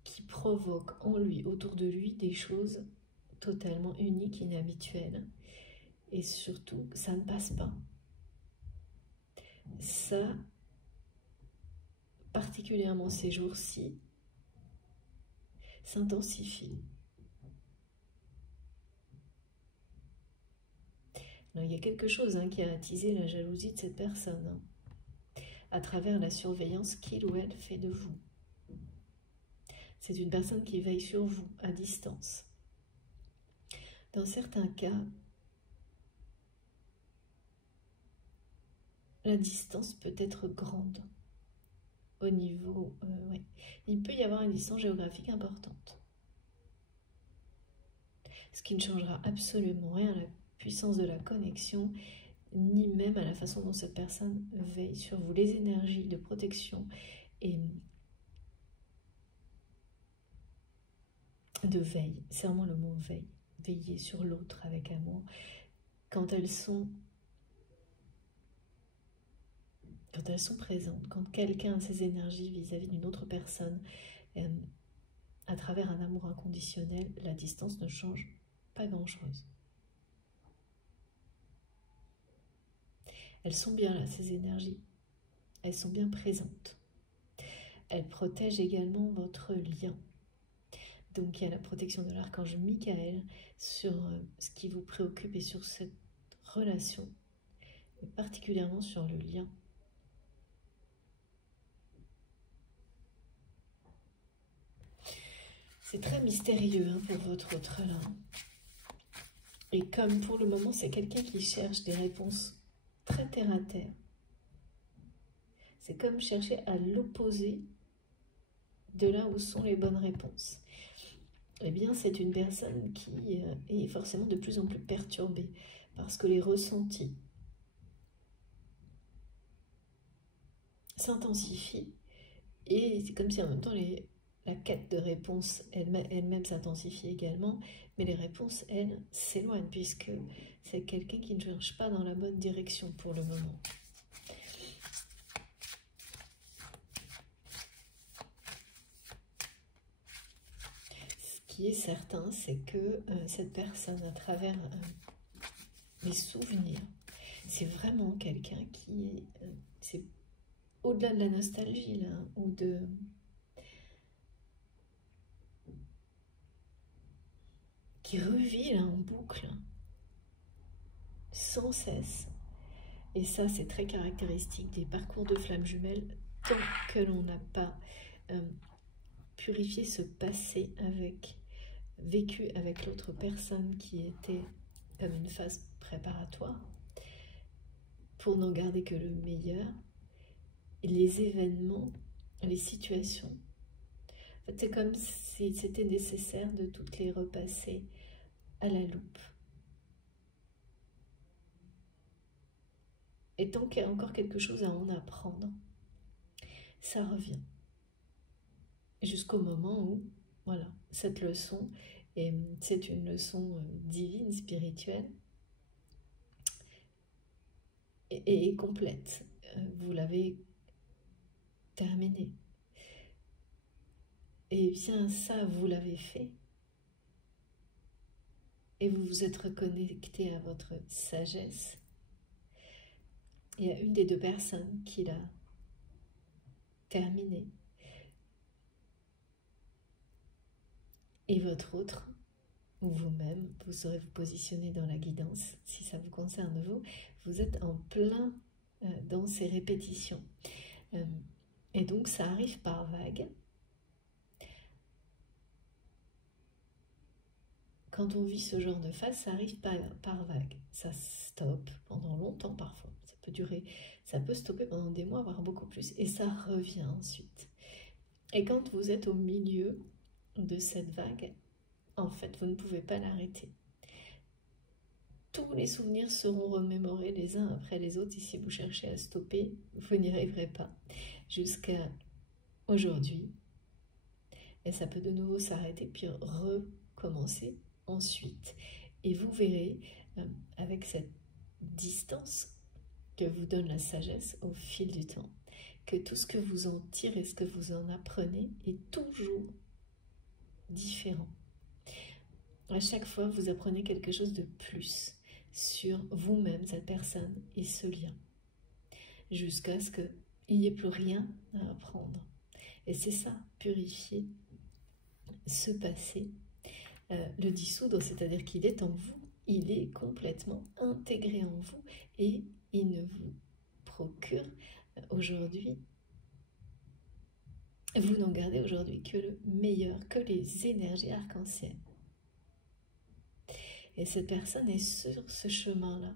qui provoque en lui, autour de lui, des choses totalement uniques, inhabituelles. Et surtout, ça ne passe pas. Ça, particulièrement ces jours-ci, s'intensifie. Il y a quelque chose qui a attisé la jalousie de cette personne, à travers la surveillance qu'il ou elle fait de vous. C'est une personne qui veille sur vous, à distance. Dans certains cas, la distance peut être grande. Au niveau... ouais. Il peut y avoir une distance géographique importante. Ce qui ne changera absolument rien à la puissance de la connexion, ni même à la façon dont cette personne veille sur vous. Les énergies de protection et de veille, c'est vraiment le mot veille, veiller sur l'autre avec amour, quand elles sont présentes, quand quelqu'un a ses énergies vis-à-vis d'une autre personne, à travers un amour inconditionnel, la distance ne change pas grand-chose. Elles sont bien là, ces énergies, elles sont bien présentes. Elles protègent également votre lien. Donc il y a la protection de l'archange Michael sur ce qui vous préoccupe et sur cette relation, et particulièrement sur le lien. C'est très mystérieux pour votre autre là. Et comme pour le moment c'est quelqu'un qui cherche des réponses très terre à terre, c'est comme chercher à l'opposé de là où sont les bonnes réponses. Eh bien, c'est une personne qui est forcément de plus en plus perturbée parce que les ressentis s'intensifient et c'est comme si en même temps la quête de réponses elle-même s'intensifie également, mais les réponses, elles, s'éloignent, puisque c'est quelqu'un qui ne cherche pas dans la bonne direction pour le moment. Ce qui est certain, c'est que cette personne, à travers les souvenirs, c'est vraiment quelqu'un qui est... c'est au-delà de la nostalgie, là, ou de... qui revit là, en boucle, sans cesse. Et ça, c'est très caractéristique des parcours de flammes jumelles, tant que l'on n'a pas purifié ce passé vécu avec l'autre personne qui était comme une phase préparatoire, pour n'en garder que le meilleur. Et les événements, les situations, en fait, c'est comme si c'était nécessaire de toutes les repasser à la loupe. Et tant qu'il y a encore quelque chose à en apprendre, ça revient. Jusqu'au moment où, voilà, cette leçon, et c'est une leçon divine, spirituelle, et complète. Vous l'avez terminée. Et bien ça, vous l'avez fait. Et vous vous êtes reconnecté à votre sagesse. Il y a une des deux personnes qui l'a terminé. Et votre autre, ou vous-même, vous saurez vous positionner dans la guidance, si ça vous concerne vous êtes en plein dans ces répétitions. Et donc ça arrive par vagues. Quand on vit ce genre de phase, ça arrive par vagues. Ça stoppe pendant longtemps parfois. Ça peut durer, ça peut stopper pendant des mois, voire beaucoup plus. Et ça revient ensuite. Et quand vous êtes au milieu de cette vague, en fait, vous ne pouvez pas l'arrêter. Tous les souvenirs seront remémorés les uns après les autres. Et si vous cherchez à stopper, vous n'y arriverez pas. Jusqu'à aujourd'hui. Et ça peut de nouveau s'arrêter, puis recommencer ensuite. Et vous verrez, avec cette distance que vous donne la sagesse au fil du temps, que tout ce que vous en tirez, ce que vous en apprenez, est toujours différent. À chaque fois, vous apprenez quelque chose de plus sur vous-même, cette personne et ce lien, jusqu'à ce qu'il n'y ait plus rien à apprendre. Et c'est ça, purifier ce passé, le dissoudre, c'est-à-dire qu'il est en vous, il est complètement intégré en vous et il ne vous procure aujourd'hui, vous n'en gardez aujourd'hui que le meilleur, que les énergies arc-en-ciel. Et cette personne est sur ce chemin-là.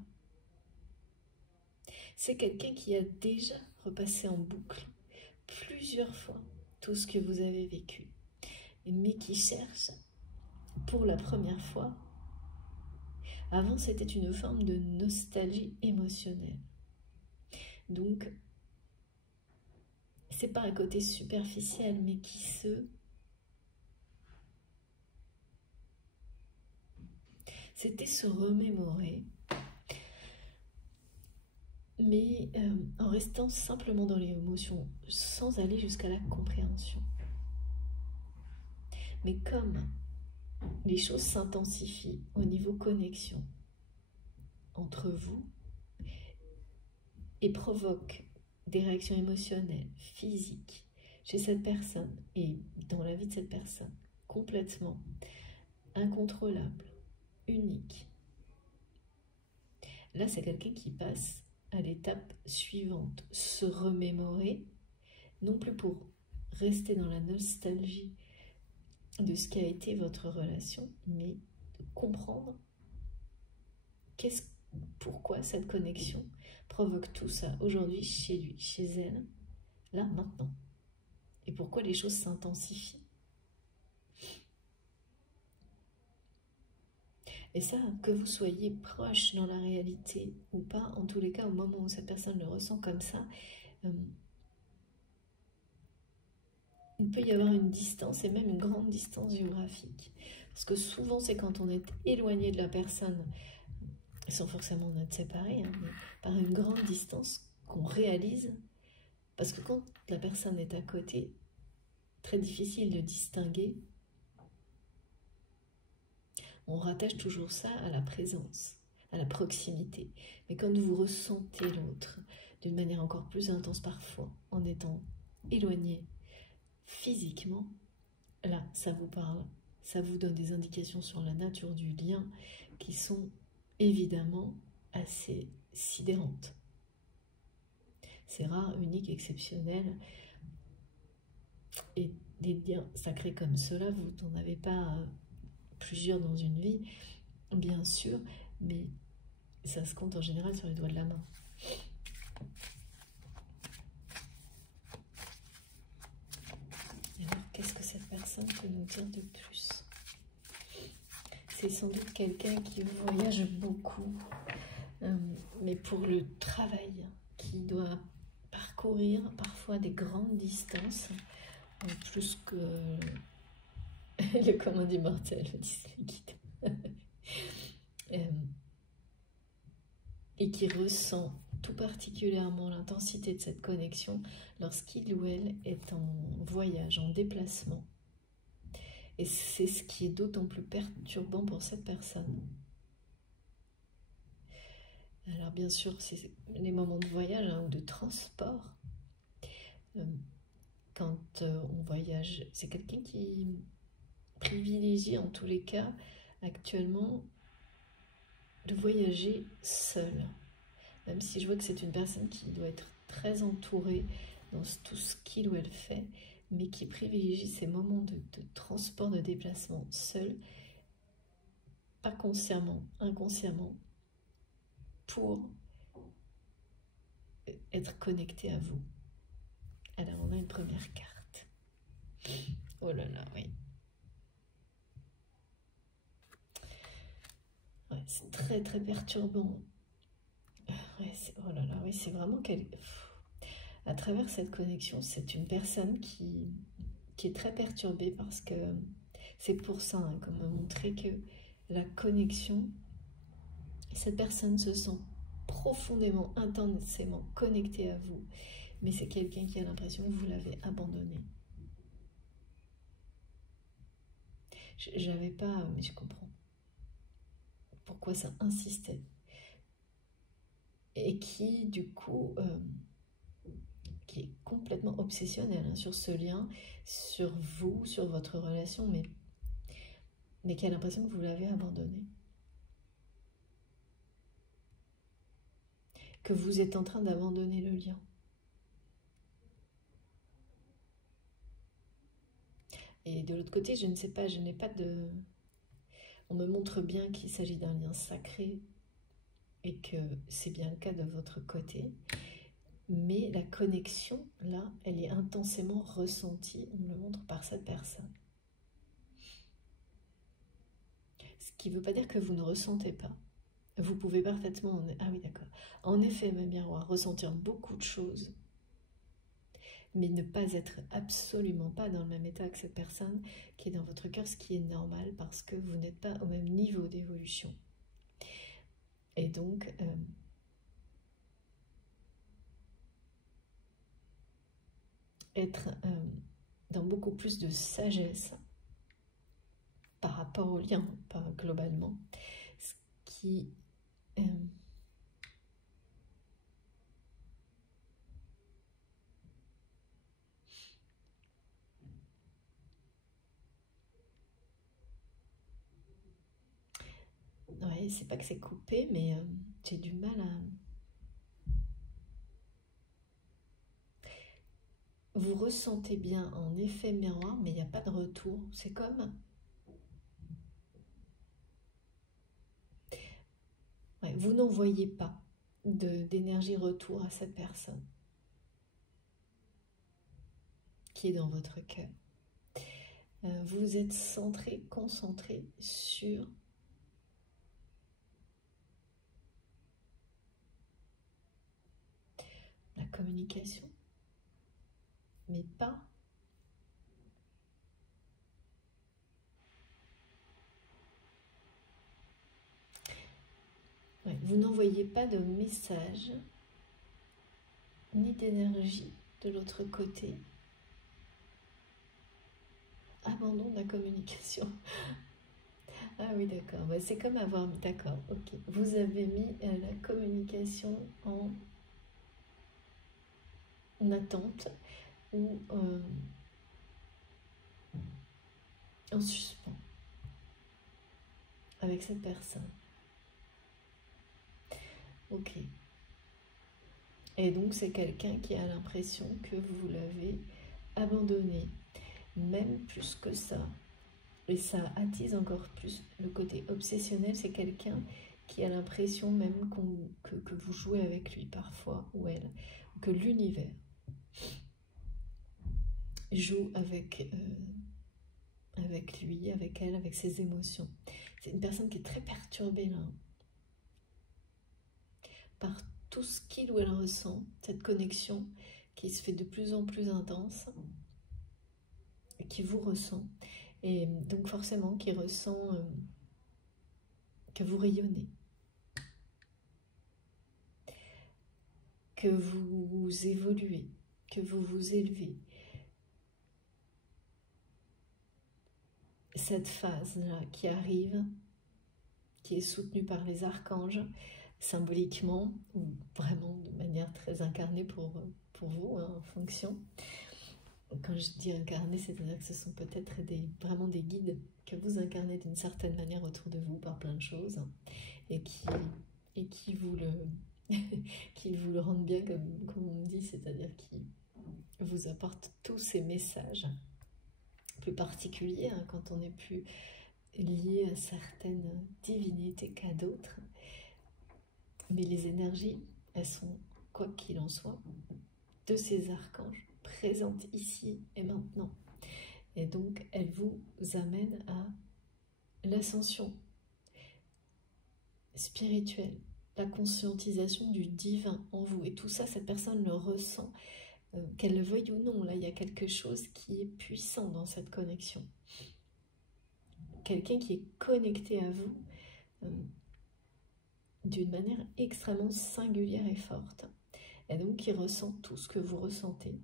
C'est quelqu'un qui a déjà repassé en boucle plusieurs fois tout ce que vous avez vécu, mais qui cherche pour la première fois. Avant, c'était une forme de nostalgie émotionnelle. Donc, c'est pas un côté superficiel, mais qui c'était se remémorer, mais en restant simplement dans les émotions, sans aller jusqu'à la compréhension. Mais comme les choses s'intensifient au niveau connexion entre vous et provoquent des réactions émotionnelles, physiques, chez cette personne et dans la vie de cette personne, complètement incontrôlable, unique. Là, c'est quelqu'un qui passe à l'étape suivante, se remémorer, non plus pour rester dans la nostalgie de ce qui a été votre relation, mais de comprendre pourquoi cette connexion provoque tout ça aujourd'hui chez lui, chez elle, là, maintenant. Et pourquoi les choses s'intensifient. Et ça, que vous soyez proche dans la réalité ou pas, en tous les cas, au moment où cette personne le ressent comme ça, il peut y avoir une distance, et même une grande distance géographique. Parce que souvent, c'est quand on est éloigné de la personne, sans forcément en être séparé, hein, mais par une grande distance qu'on réalise. Parce que quand la personne est à côté, très difficile de distinguer. On rattache toujours ça à la présence, à la proximité. Mais quand vous ressentez l'autre d'une manière encore plus intense parfois, en étant éloigné physiquement, là, ça vous parle, ça vous donne des indications sur la nature du lien qui sont évidemment assez sidérantes. C'est rare, unique, exceptionnel. Et des liens sacrés comme cela, vous n'en avez pas plusieurs dans une vie, bien sûr, mais ça se compte en général sur les doigts de la main. Et alors, qu'est-ce que cette personne peut nous dire de plus? C'est sans doute quelqu'un qui voyage beaucoup, mais pour le travail, qui doit parcourir parfois des grandes distances, plus que le commun des mortels, disent les guides. Et qui ressent tout particulièrement l'intensité de cette connexion lorsqu'il ou elle est en voyage, en déplacement. Et c'est ce qui est d'autant plus perturbant pour cette personne. Alors bien sûr, c'est les moments de voyage ou de transport. Quand on voyage, c'est quelqu'un qui privilégie en tous les cas actuellement de voyager seul. Même si je vois que c'est une personne qui doit être très entourée dans tout ce qu'il ou elle fait, mais qui privilégie ces moments de transport, de déplacement seul, pas consciemment, inconsciemment, pour être connecté à vous. Alors on a une première carte. Oh là là, oui. Ouais, c'est très très perturbant. Ouais, oh là là, oui, c'est vraiment à travers cette connexion, c'est une personne qui est très perturbée parce que c'est pour ça, hein, comme montrer que la connexion, cette personne se sent profondément, intensément connectée à vous, mais c'est quelqu'un qui a l'impression que vous l'avez abandonné. J'avais pas, mais je comprends pourquoi ça insistait. Et qui, du coup, qui est complètement obsessionnel, hein, sur ce lien, sur vous, sur votre relation, mais qui a l'impression que vous l'avez abandonné. Que vous êtes en train d'abandonner le lien. Et de l'autre côté, je ne sais pas, je n'ai pas de... On me montre bien qu'il s'agit d'un lien sacré et que c'est bien le cas de votre côté. Mais la connexion, là, elle est intensément ressentie, on me le montre par cette personne. Ce qui ne veut pas dire que vous ne ressentez pas. Vous pouvez parfaitement... Ah oui, d'accord. En effet, ma miroir, ressentir beaucoup de choses, mais ne pas être absolument pas dans le même état que cette personne qui est dans votre cœur, ce qui est normal parce que vous n'êtes pas au même niveau d'évolution. Et donc, être dans beaucoup plus de sagesse par rapport au lien, pas globalement, ce qui... Ouais, c'est pas que c'est coupé, mais j'ai du mal à... Vous ressentez bien en effet miroir, mais il n'y a pas de retour. C'est comme... Ouais, vous n'envoyez pas d'énergie retour à cette personne qui est dans votre cœur. Vous êtes centré, concentré sur la communication, mais pas Vous n'envoyez pas de message ni d'énergie de l'autre côté. Abandon de la communication. Ah oui, d'accord. Bah, c'est comme avoir... D'accord, ok. Vous avez mis la communication en attente ou en suspens avec cette personne. Ok. Et donc c'est quelqu'un qui a l'impression que vous l'avez abandonné, même plus que ça. Et ça attise encore plus le côté obsessionnel. C'est quelqu'un qui a l'impression même que vous jouez avec lui parfois, ou elle, que l'univers joue avec lui, avec elle, avec ses émotions. C'est une personne qui est très perturbée là, par tout ce qu'il ou elle ressent, cette connexion qui se fait de plus en plus intense, et qui vous ressent, et donc forcément qui ressent que vous rayonnez, que vous évoluez, que vous vous élevez. Cette phase-là qui arrive, qui est soutenue par les archanges, symboliquement, ou vraiment de manière très incarnée pour vous, hein, en fonction. Quand je dis incarné, c'est-à-dire que ce sont peut-être vraiment des guides que vous incarnez d'une certaine manière autour de vous par plein de choses, et qui vous le rendent bien, comme on dit, c'est-à-dire qui vous apportent tous ces messages plus particuliers, hein, quand on est plus lié à certaines divinités qu'à d'autres. Mais les énergies, elles sont, quoi qu'il en soit, de ces archanges présentes ici et maintenant. Et donc, elles vous amènent à l'ascension spirituelle, la conscientisation du divin en vous. Et tout ça, cette personne le ressent, qu'elle le veuille ou non. Là, il y a quelque chose qui est puissant dans cette connexion. Quelqu'un qui est connecté à vous d'une manière extrêmement singulière et forte. Et donc, qui ressent tout ce que vous ressentez.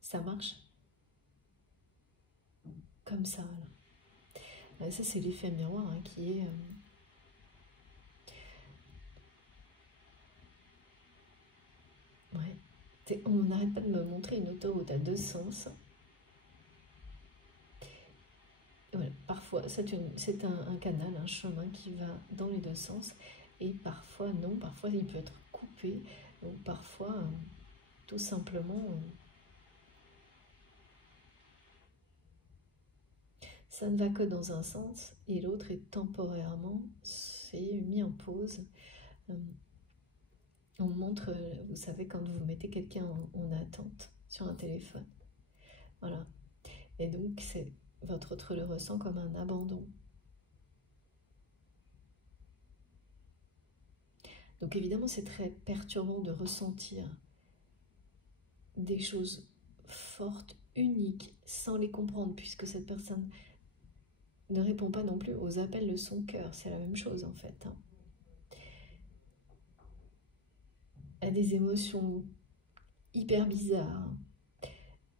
Ça marche comme ça. Là. Ça, c'est l'effet miroir, hein, qui est... ouais. On n'arrête pas de me montrer une autoroute à deux sens. Et voilà. Parfois, c'est un canal, un chemin qui va dans les deux sens. Et parfois, non. Parfois, il peut être coupé. Donc, parfois, tout simplement... ça ne va que dans un sens et l'autre est temporairement, c'est mis en pause. On montre, vous savez, quand vous mettez quelqu'un en attente sur un téléphone. Voilà. Et donc, votre autre le ressent comme un abandon. Donc, évidemment, c'est très perturbant de ressentir des choses fortes, uniques, sans les comprendre, puisque cette personne ne répond pas non plus aux appels de son cœur. C'est la même chose, en fait. Hein. À des émotions hyper bizarres,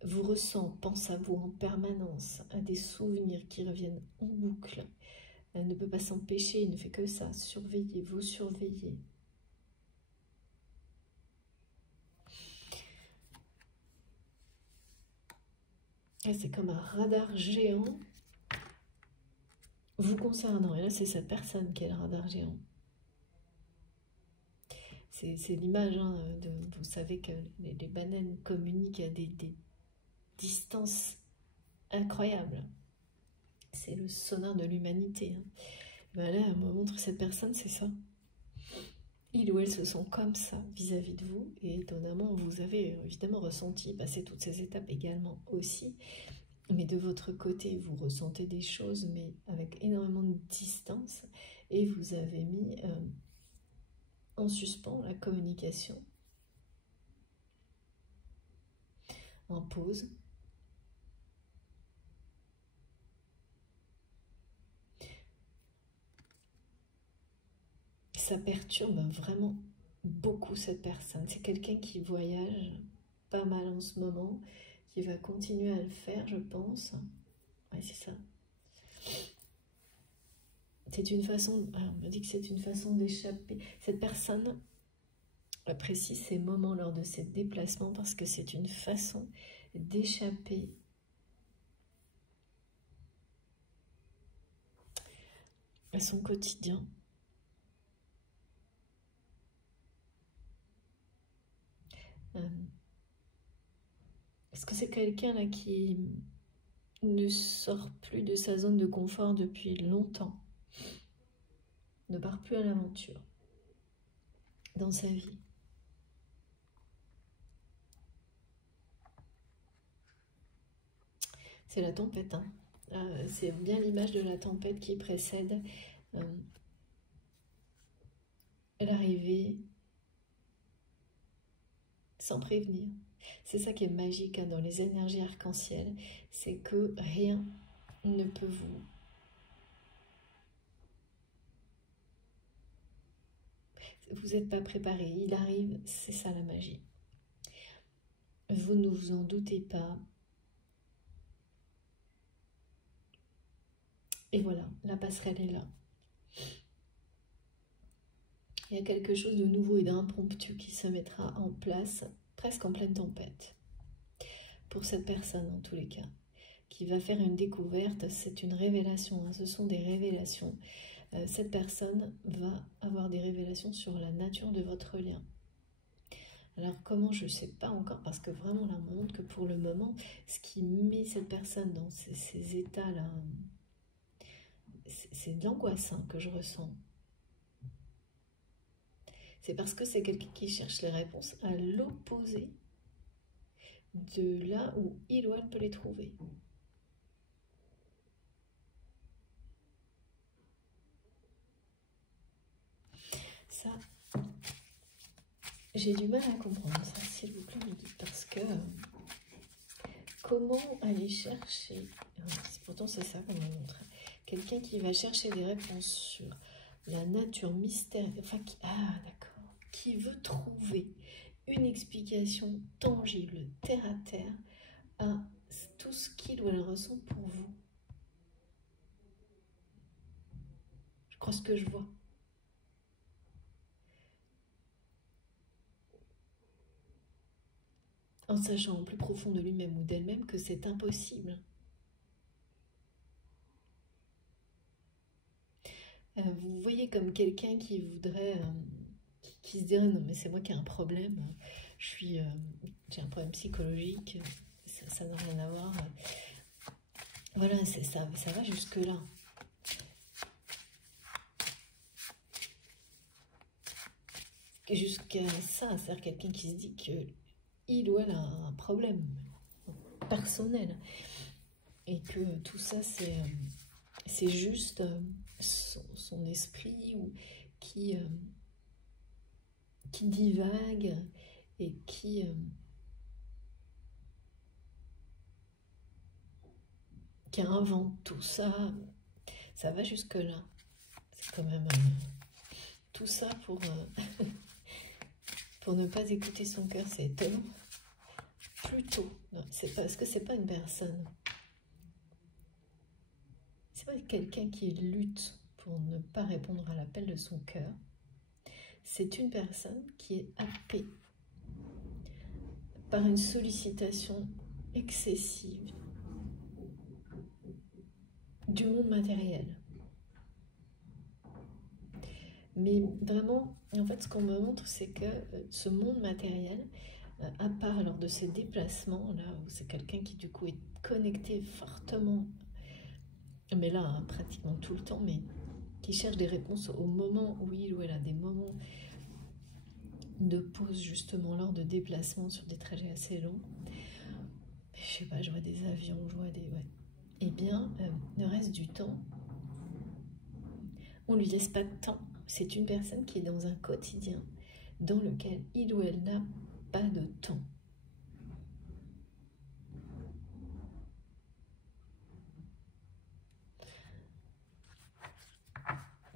vous ressent, pense à vous en permanence, à des souvenirs qui reviennent en boucle. Elle ne peut pas s'empêcher, il ne fait que ça. Surveillez, vous surveillez. C'est comme un radar géant vous concernant. Et là, c'est cette personne qui est le radar géant. C'est l'image, hein, vous savez que les bananes communiquent à des distances incroyables. C'est le sonar de l'humanité. Hein. Ben là, elle me montre cette personne, c'est ça. Il ou elle se sent comme ça vis-à-vis de vous. Et étonnamment, vous avez évidemment ressenti, passé toutes ces étapes également aussi. Mais de votre côté, vous ressentez des choses, mais avec énormément de distance. Et vous avez mis en suspens la communication, en pause. ça perturbe vraiment beaucoup cette personne. C'est quelqu'un qui voyage pas mal en ce moment, qui va continuer à le faire, je pense. Ouais, c'est ça. C'est une façon, alors on me dit que c'est une façon d'échapper. Cette personne apprécie ces moments lors de ses déplacements parce que c'est une façon d'échapper à son quotidien. Est-ce que c'est quelqu'un là qui ne sort plus de sa zone de confort depuis longtemps, ne part plus à l'aventure dans sa vie? C'est la tempête, hein. C'est bien l'image de la tempête qui précède l'arrivée sans prévenir. C'est ça qui est magique, hein, dans les énergies arc-en-ciel, c'est que rien ne peut vous... Vous n'êtes pas préparé, il arrive, c'est ça la magie. Vous ne vous en doutez pas. Et voilà, la passerelle est là. Il y a quelque chose de nouveau et d'impromptu qui se mettra en place, presque en pleine tempête. Pour cette personne, en tous les cas, qui va faire une découverte, c'est une révélation, hein, ce sont des révélations. Cette personne va avoir des révélations sur la nature de votre lien. Alors comment, je ne sais pas encore, parce que vraiment là, on montre que pour le moment, ce qui met cette personne dans ces états-là, c'est de l'angoisse, hein, que je ressens. C'est parce que c'est quelqu'un qui cherche les réponses à l'opposé de là où il ou elle peut les trouver. Ça, j'ai du mal à comprendre ça, s'il vous plaît, parce que comment aller chercher, pourtant c'est ça qu'on me montre, quelqu'un qui va chercher des réponses sur la nature mystérieuse, enfin, qui veut trouver une explication tangible, terre à terre, à tout ce qu'il ou elle ressent pour vous. Je crois ce que je vois. En sachant au plus profond de lui-même ou d'elle-même que c'est impossible. Vous voyez comme quelqu'un qui voudrait, qui se dirait non mais c'est moi qui ai un problème, j'ai un problème psychologique, ça n'a rien à voir. Voilà, ça va jusque là. Jusqu'à ça, c'est-à-dire quelqu'un qui se dit que il ou elle a un problème personnel et que tout ça c'est juste son esprit ou qui divague et qui invente tout ça. Ça va jusque là. C'est quand même tout ça pour pour ne pas écouter son cœur, c'est étonnant. Plutôt, c'est parce que c'est pas une personne. C'est pas quelqu'un qui lutte pour ne pas répondre à l'appel de son cœur. C'est une personne qui est happée par une sollicitation excessive du monde matériel. Mais vraiment, en fait, ce qu'on me montre, c'est que ce monde matériel, à part lors de ces déplacements, là où c'est quelqu'un qui du coup est connecté fortement, mais là, hein, pratiquement tout le temps, mais qui cherche des réponses au moment où il ou elle a des moments de pause justement lors de déplacements sur des trajets assez longs. Mais je sais pas, je vois des avions, je vois des... Ouais. Eh bien, le reste du temps, on lui laisse pas de temps. C'est une personne qui est dans un quotidien dans lequel il ou elle n'a pas de temps.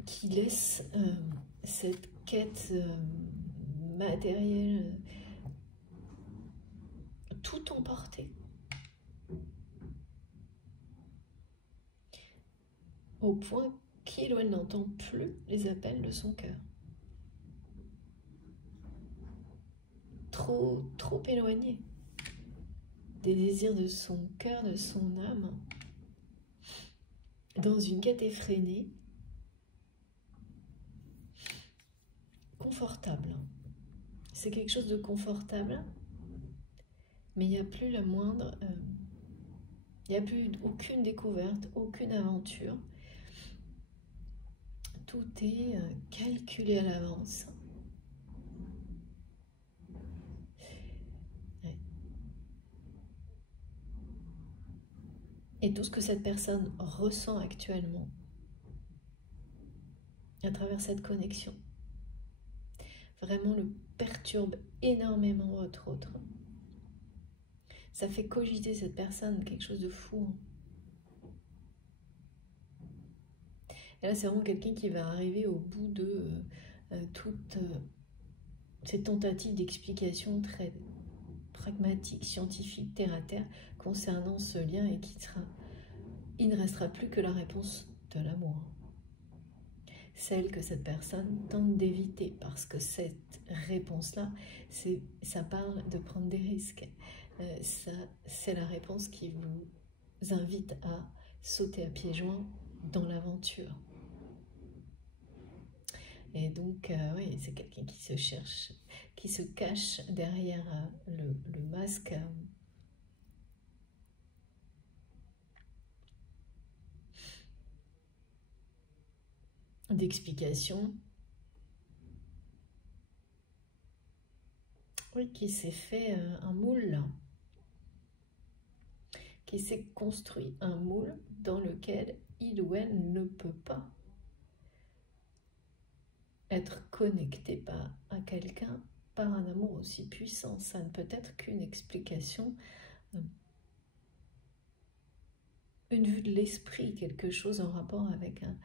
Qui laisse cette quête matérielle, tout emporté. Au point qu'il ou elle n'entend plus les appels de son cœur. Trop éloigné des désirs de son cœur, de son âme, dans une quête effrénée, confortable. C'est quelque chose de confortable, mais il n'y a plus la moindre... il n'y a plus aucune découverte, aucune aventure. Tout est calculé à l'avance. Ouais. Et tout ce que cette personne ressent actuellement, à travers cette connexion, vraiment le perturbe énormément votre autre. Ça fait cogiter cette personne quelque chose de fou. Et là, c'est vraiment quelqu'un qui va arriver au bout de toutes ces tentatives d'explication très pragmatiques, scientifiques, terre à terre, concernant ce lien, et il ne restera plus que la réponse de l'amour. Celle que cette personne tente d'éviter, parce que cette réponse-là, ça parle de prendre des risques. C'est la réponse qui vous invite à sauter à pieds joints dans l'aventure. Et donc, oui, c'est quelqu'un qui se cherche, qui se cache derrière le masque d'explication. Oui, qui s'est fait un moule, qui s'est construit un moule dans lequel il ou elle ne peut pas être connecté à quelqu'un par un amour aussi puissant. Ça ne peut être qu'une explication, une vue de l'esprit, quelque chose en rapport avec un...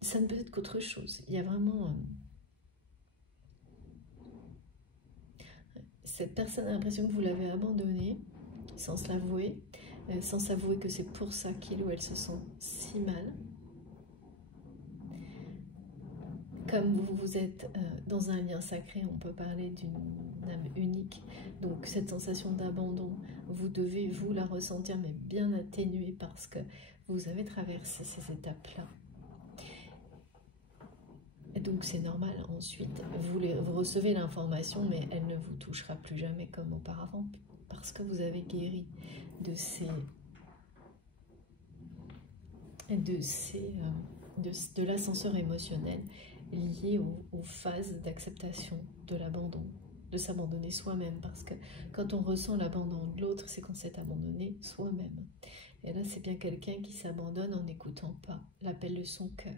Ça ne peut être qu'autre chose. Il y a vraiment... cette personne a l'impression que vous l'avez abandonnée, sans se l'avouer, sans s'avouer que c'est pour ça qu'il ou elle se sent si mal. Comme vous êtes dans un lien sacré, on peut parler d'une âme unique. Donc cette sensation d'abandon, vous devez vous la ressentir, mais bien atténuée, parce que vous avez traversé ces étapes-là. Et donc c'est normal, ensuite vous recevez l'information, mais elle ne vous touchera plus jamais comme auparavant, parce que vous avez guéri de l'ascenseur émotionnel lié aux phases d'acceptation de l'abandon, de s'abandonner soi-même, parce que quand on ressent l'abandon de l'autre, c'est qu'on s'est abandonné soi-même. Et là, c'est bien quelqu'un qui s'abandonne en n'écoutant pas l'appel de son cœur.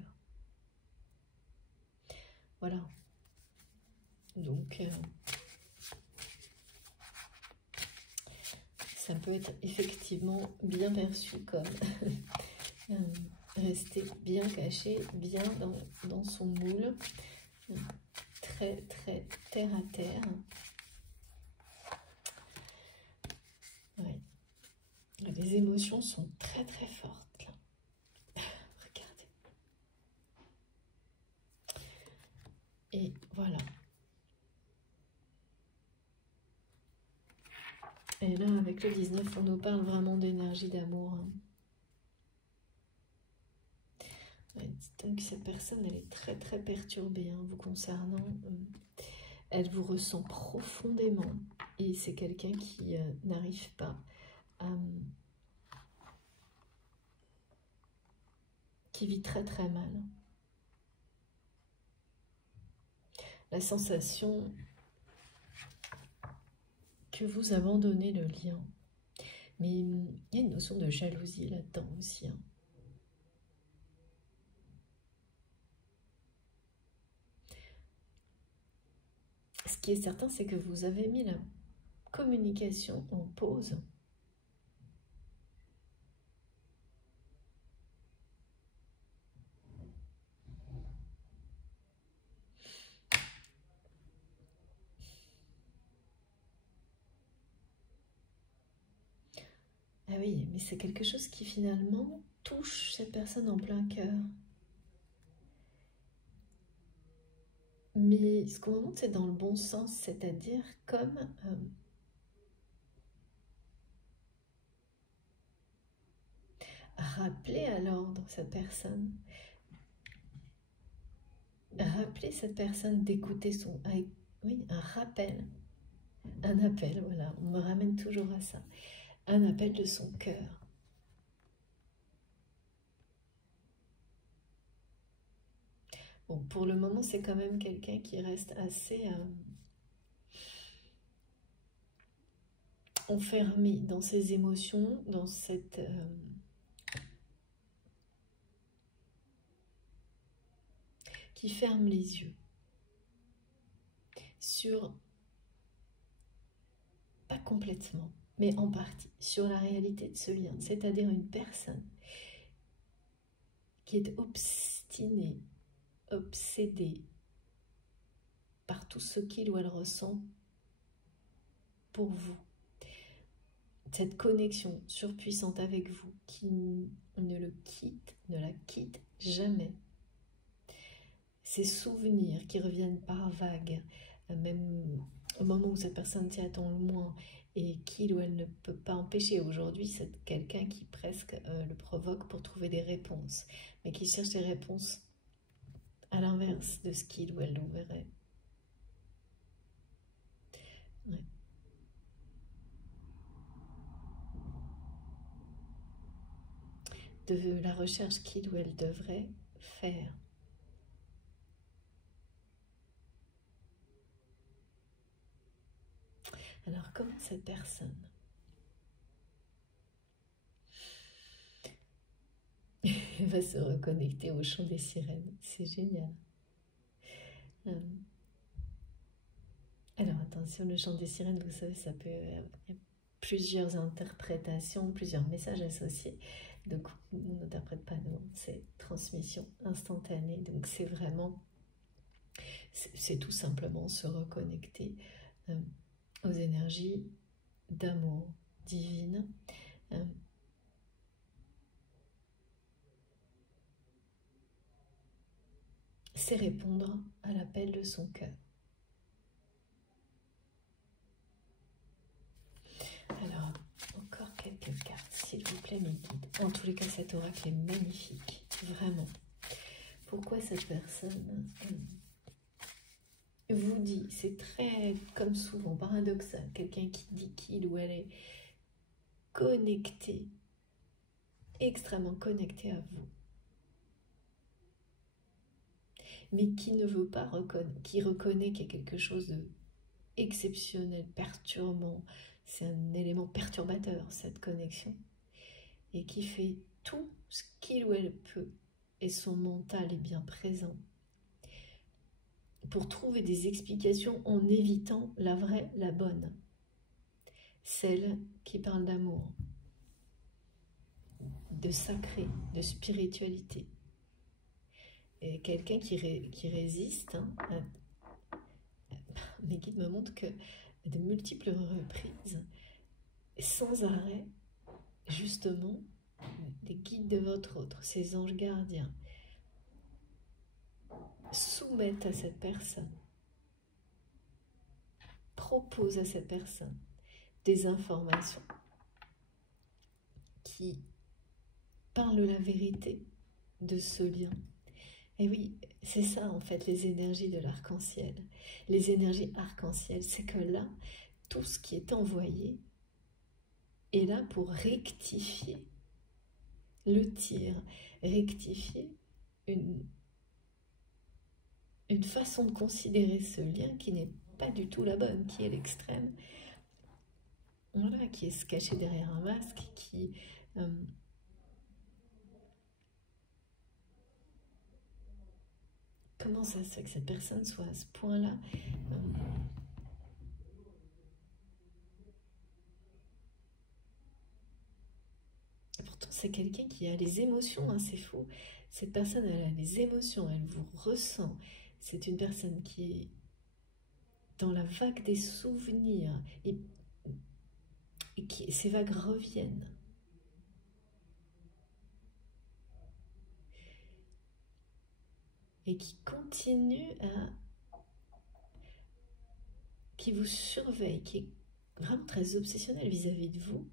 Voilà. Donc, ça peut être effectivement bien perçu comme rester bien caché, bien dans son moule, très très terre à terre. Ouais. Les émotions sont très très fortes là. Regardez. Et voilà. Et là, avec le 19, on nous parle vraiment d'énergie d'amour. Ouais, donc cette personne, elle est très très perturbée vous concernant. Elle vous ressent profondément. Et c'est quelqu'un qui n'arrive pas à... qui vit très très mal. La sensation que vous abandonnez le lien. Mais il y a une notion de jalousie là-dedans aussi. Ce qui est certain, c'est que vous avez mis la communication en pause. Ah oui, mais c'est quelque chose qui finalement touche cette personne en plein cœur. Mais ce qu'on montre, c'est dans le bon sens, c'est-à-dire comme rappeler à l'ordre cette personne. Rappeler cette personne d'écouter son... Oui, un rappel. Un appel, voilà, on me ramène toujours à ça. Un appel de son cœur. Bon, pour le moment, c'est quand même quelqu'un qui reste assez enfermé dans ses émotions, dans cette... qui ferme les yeux sur, pas complètement, mais en partie, sur la réalité de ce lien, c'est-à-dire une personne qui est obstinée, obsédée par tout ce qu'il ou elle ressent pour vous. Cette connexion surpuissante avec vous qui ne la quitte jamais. Ces souvenirs qui reviennent par vagues, même au moment où cette personne s'y attend le moins et qu'il ou elle ne peut pas empêcher. Aujourd'hui, c'est quelqu'un qui presque le provoque pour trouver des réponses, mais qui cherche des réponses à l'inverse de ce qu'il ou elle verrait. Ouais. De la recherche qu'il ou elle devrait faire. Alors, comment cette personne va se reconnecter au chant des sirènes? C'est génial. Alors, attention, le chant des sirènes, vous savez, ça peut... y a plusieurs interprétations, plusieurs messages associés. Donc, on n'interprète pas, nous, c'est transmission instantanée. Donc, c'est vraiment... C'est tout simplement se reconnecter aux énergies d'amour divine. C'est répondre à l'appel de son cœur. Alors, encore quelques cartes, s'il vous plaît, mes guides. En tous les cas, cet oracle est magnifique, vraiment. Pourquoi cette personne vous dit, c'est très, comme souvent, paradoxal, quelqu'un qui dit qu'il ou elle est connecté, extrêmement connecté à vous, mais qui ne veut pas reconnaître, qui reconnaît qu'il y a quelque chose de exceptionnel, perturbant, c'est un élément perturbateur, cette connexion, et qui fait tout ce qu'il ou elle peut, et son mental est bien présent, pour trouver des explications en évitant la vraie, la bonne, celle qui parle d'amour, de sacré, de spiritualité. Et quelqu'un qui résiste, hein, mes guides me montrent que de multiples reprises, sans arrêt, justement, les guides de votre autre, ces anges gardiens, soumettent à cette personne, proposent à cette personne des informations qui parlent la vérité de ce lien. Et oui, c'est ça en fait les énergies de l'arc-en-ciel. Les énergies arc-en-ciel, c'est que là, tout ce qui est envoyé est là pour rectifier le tir, rectifier une façon de considérer ce lien qui n'est pas du tout la bonne, qui est l'extrême. Voilà, qui est se cacher derrière un masque, qui... comment ça se fait que cette personne soit à ce point-là Pourtant, c'est quelqu'un qui a les émotions, hein, c'est fou. Cette personne, elle a les émotions, elle vous ressent. C'est une personne qui est dans la vague des souvenirs et qui, ces vagues reviennent. et qui continue qui vous surveille, qui est vraiment très obsessionnel vis-à-vis de vous,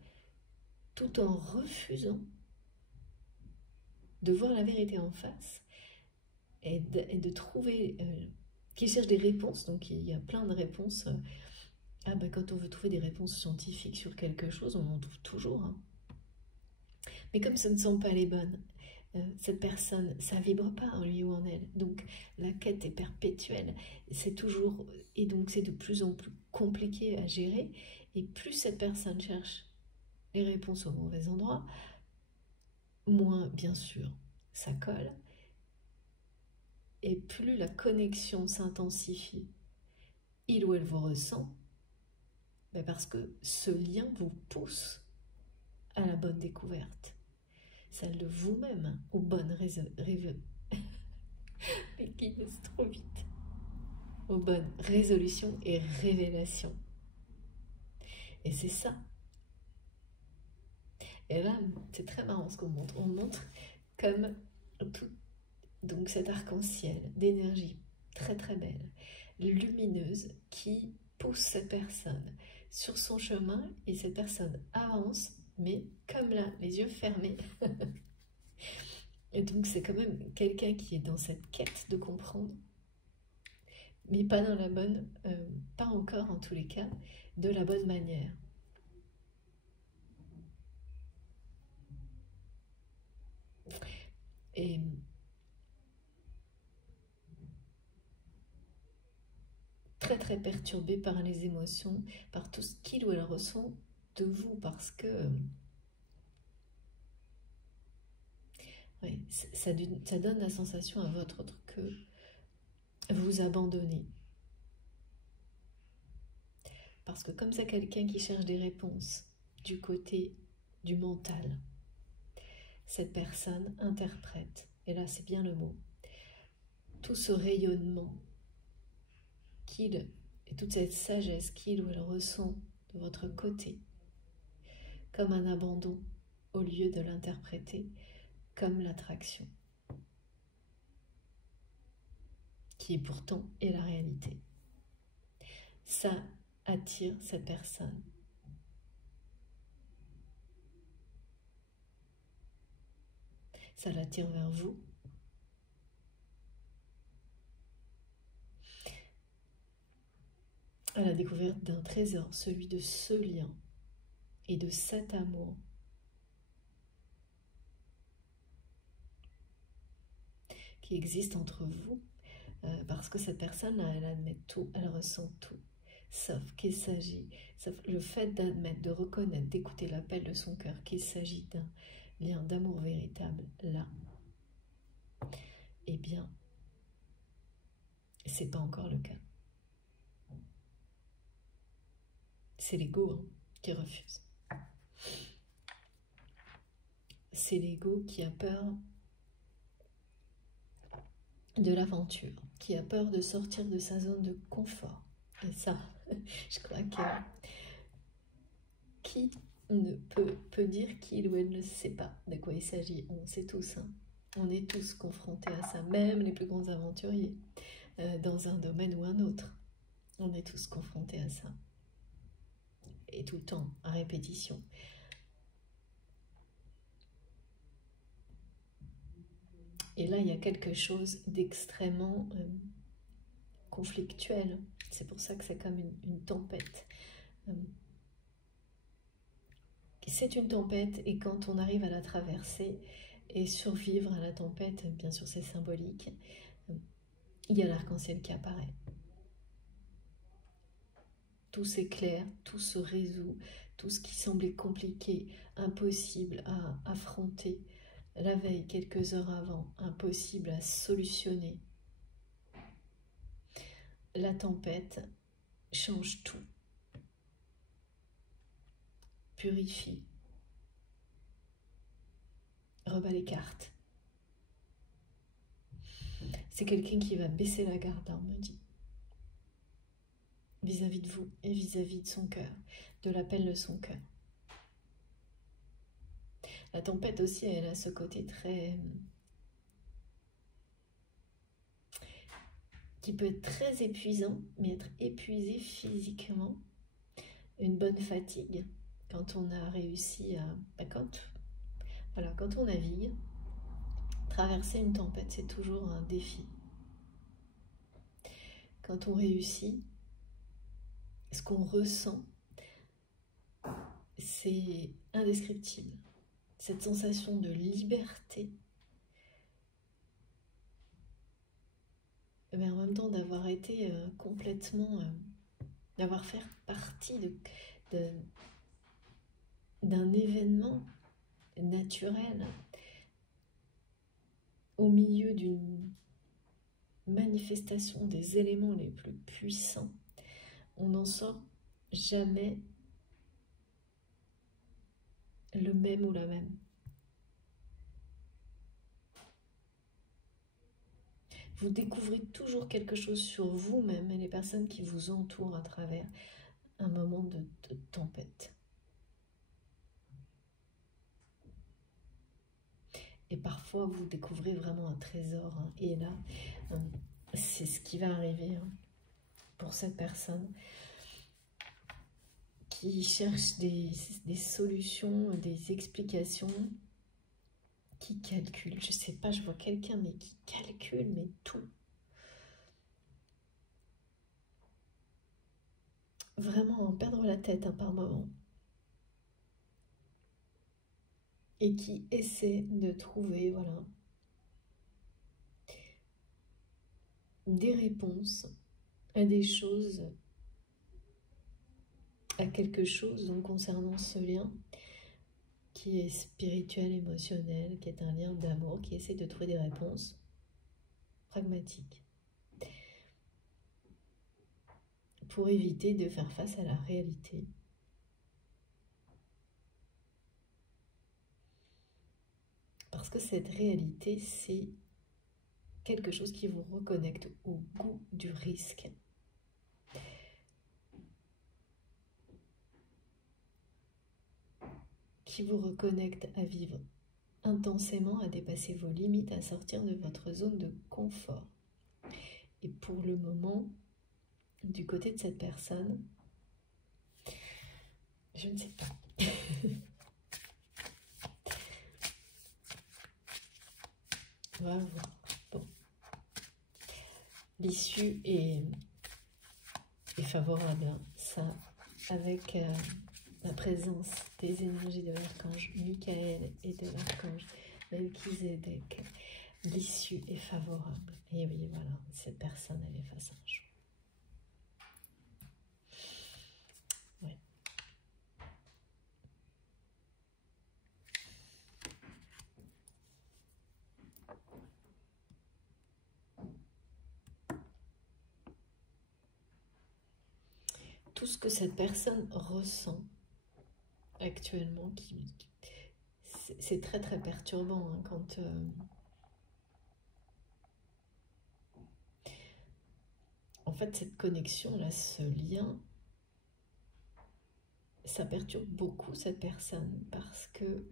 tout en refusant de voir la vérité en face et de trouver, qui cherche des réponses. Donc il y a plein de réponses. Quand on veut trouver des réponses scientifiques sur quelque chose, on en trouve toujours. Hein. Mais comme ce ne sont pas les bonnes, cette personne, ça vibre pas en lui ou en elle. Donc la quête est perpétuelle. C'est toujours, et donc c'est de plus en plus compliqué à gérer. Et plus cette personne cherche les réponses au mauvais endroit, moins bien sûr ça colle. Et plus la connexion s'intensifie, il ou elle vous ressent, parce que ce lien vous pousse à la bonne découverte, celle de vous-même, aux bonnes mais qui passe trop vite, aux bonnes résolutions et révélations. Et c'est ça. Et là, c'est très marrant ce qu'on montre. On montre comme tout, donc cet arc-en-ciel d'énergie très très belle, lumineuse, qui pousse cette personne sur son chemin, et cette personne avance, mais comme là, les yeux fermés. Et donc c'est quand même quelqu'un qui est dans cette quête de comprendre, mais pas dans la bonne, pas encore en tous les cas, de la bonne manière. Et très très perturbé par les émotions, par tout ce qu'il ou elle ressent de vous, parce que oui, ça donne la sensation à votre autre que vous abandonnez. Parce que comme c'est quelqu'un qui cherche des réponses du côté du mental, cette personne interprète, et là c'est bien le mot, tout ce rayonnement et toute cette sagesse qu'il ou elle ressent de votre côté, comme un abandon, au lieu de l'interpréter comme l'attraction, qui est pourtant est la réalité. Ça attire cette personne. Ça l'attire vers vous. À la découverte d'un trésor, celui de ce lien et de cet amour qui existe entre vous, parce que cette personne, elle admet tout, elle ressent tout, sauf le fait d'admettre, de reconnaître, d'écouter l'appel de son cœur, qu'il s'agit d'un lien d'amour véritable, là, eh bien, c'est pas encore le cas. C'est l'ego qui refuse. C'est l'ego qui a peur de l'aventure, qui a peur de sortir de sa zone de confort. Et ça, je crois que qui ne peut dire qu'il ou elle ne sait pas de quoi il s'agit. On sait tous, hein. On est tous confrontés à ça, même les plus grands aventuriers, dans un domaine ou un autre. On est tous confrontés à ça. Et tout le temps, à répétition. Et là, il y a quelque chose d'extrêmement conflictuel. C'est pour ça que c'est comme une tempête. C'est une tempête, et quand on arrive à la traverser et survivre à la tempête, bien sûr c'est symbolique, il y a l'arc-en-ciel qui apparaît. Tout s'éclaire, tout se résout, tout ce qui semblait compliqué, impossible à affronter la veille, quelques heures avant, impossible à solutionner. La tempête change tout, purifie, rebat les cartes. C'est quelqu'un qui va baisser la garde, on me dit, vis-à-vis de vous et vis-à-vis de son cœur, de l'appel de son cœur. La tempête aussi, elle a ce côté très qui peut être très épuisant, mais être épuisé physiquement, une bonne fatigue, quand on a réussi à... quand on navigue, traverser une tempête, c'est toujours un défi. Quand on réussit, ce qu'on ressent, c'est indescriptible. Cette sensation de liberté, mais en même temps d'avoir été complètement, d'avoir fait partie d'un événement naturel au milieu d'une manifestation des éléments les plus puissants. On n'en sort jamais le même ou la même. Vous découvrez toujours quelque chose sur vous-même et les personnes qui vous entourent à travers un moment de tempête. Et parfois, vous découvrez vraiment un trésor. Hein. Et là, c'est ce qui va arriver pour cette personne qui cherche des solutions, des explications, qui calcule. Je sais pas, je vois quelqu'un mais qui calcule, mais tout. Vraiment en perdre la tête par moment. Et qui essaie de trouver, voilà, des réponses à des choses, à quelque chose donc concernant ce lien qui est spirituel, émotionnel, qui est un lien d'amour, qui essaie de trouver des réponses pragmatiques pour éviter de faire face à la réalité. Parce que cette réalité, c'est quelque chose qui vous reconnecte au goût du risque. Qui vous reconnecte à vivre intensément, à dépasser vos limites, à sortir de votre zone de confort. Et pour le moment, du côté de cette personne, je ne sais pas. On va voir. Bon. L'issue est favorable. Hein. Ça, avec la présence des énergies de l'archange Michael et de l'archange Melchizedek, l'issue est favorable. Et oui, voilà, cette personne, elle est face à un choix. Ouais. Tout ce que cette personne ressent actuellement, c'est très très perturbant hein, quand en fait cette connexion là, ce lien, ça perturbe beaucoup cette personne parce que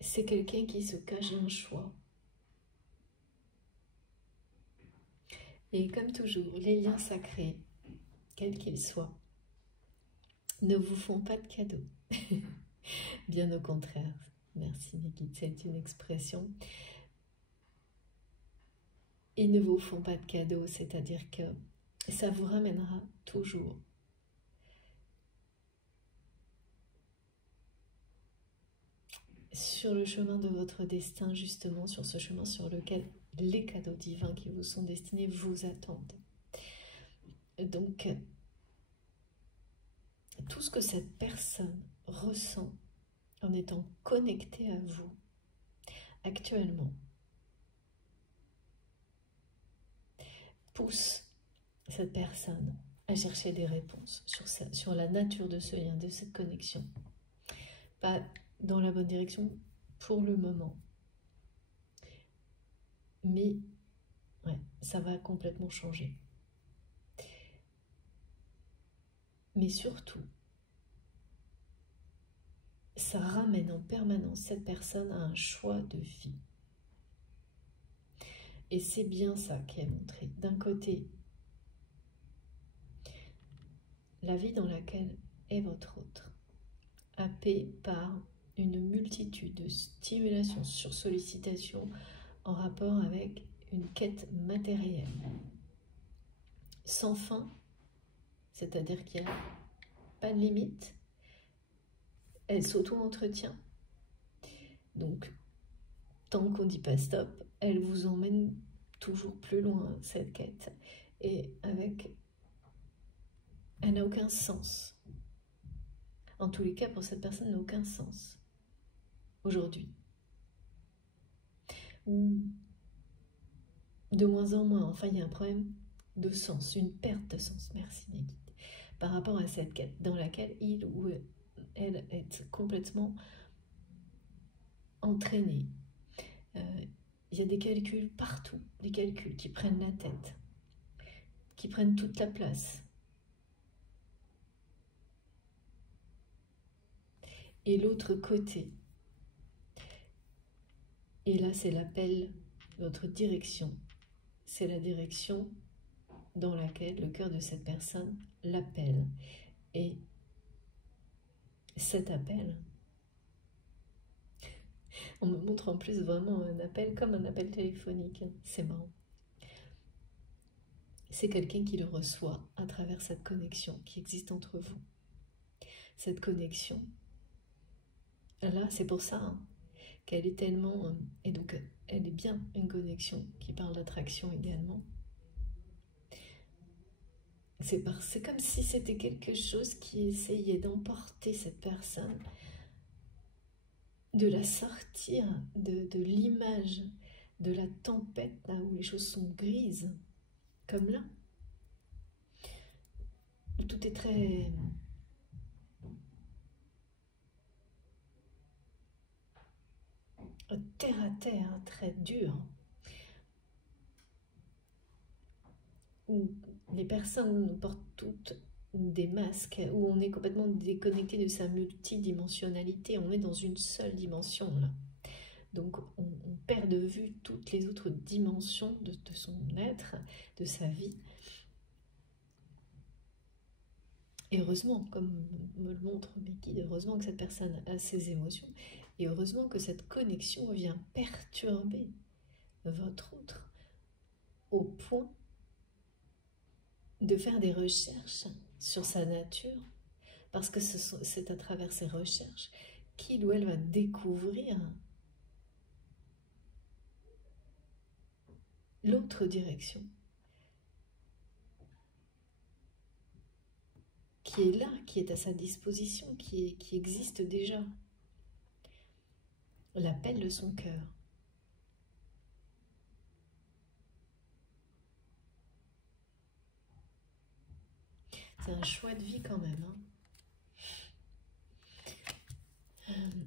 c'est quelqu'un qui se cache d'un choix. Et comme toujours, les liens sacrés, quels qu'ils soient, ne vous font pas de cadeaux. Bien au contraire. Merci mes guides, c'est une expression. Ils ne vous font pas de cadeaux, c'est-à-dire que ça vous ramènera toujours sur le chemin de votre destin, justement, sur ce chemin sur lequel les cadeaux divins qui vous sont destinés vous attendent. Donc, tout ce que cette personne ressent en étant connectée à vous actuellement pousse cette personne à chercher des réponses sur la nature de ce lien, de cette connexion. Pas dans la bonne direction pour le moment. Mais ouais, ça va complètement changer. Mais surtout, ça ramène en permanence cette personne à un choix de vie. Et c'est bien ça qui est montré. D'un côté, la vie dans laquelle est votre autre, happée par une multitude de stimulations sur sollicitation en rapport avec une quête matérielle, sans fin, c'est-à-dire qu'il n'y a pas de limite, elle s'auto-entretient. Donc, tant qu'on ne dit pas stop, elle vous emmène toujours plus loin, cette quête. Et elle n'a aucun sens. En tous les cas, pour cette personne, n'a aucun sens. Aujourd'hui. Ou de moins en moins, enfin, il y a un problème de sens, une perte de sens, merci mes guides, par rapport à cette quête dans laquelle il ou elle est complètement entraîné. Il y a des calculs partout, des calculs qui prennent la tête, qui prennent toute la place. Et l'autre côté, et là c'est l'appel, notre direction, c'est la direction dans laquelle le cœur de cette personne l'appelle. Et cet appel, on me montre en plus vraiment un appel comme un appel téléphonique. C'est marrant. C'est quelqu'un qui le reçoit à travers cette connexion qui existe entre vous. Cette connexion, là, c'est pour ça qu'elle est tellement... et donc, elle est bien une connexion qui parle d'attraction également. C'est comme si c'était quelque chose qui essayait d'emporter cette personne, de la sortir de l'image de la tempête, là où les choses sont grises, comme là. Tout est très... terre à terre, très dur. Où les personnes portent toutes des masques, où on est complètement déconnecté de sa multidimensionnalité, on est dans une seule dimension là. Donc on perd de vue toutes les autres dimensions de son être, de sa vie. Et heureusement, comme me le montre mes guides, heureusement que cette personne a ses émotions, et heureusement que cette connexion vient perturber votre autre au point de faire des recherches sur sa nature, parce que c'est à travers ces recherches qu'il ou elle va découvrir l'autre direction qui est là, qui est à sa disposition, qui existe déjà. L'appel de son cœur. C'est un choix de vie quand même.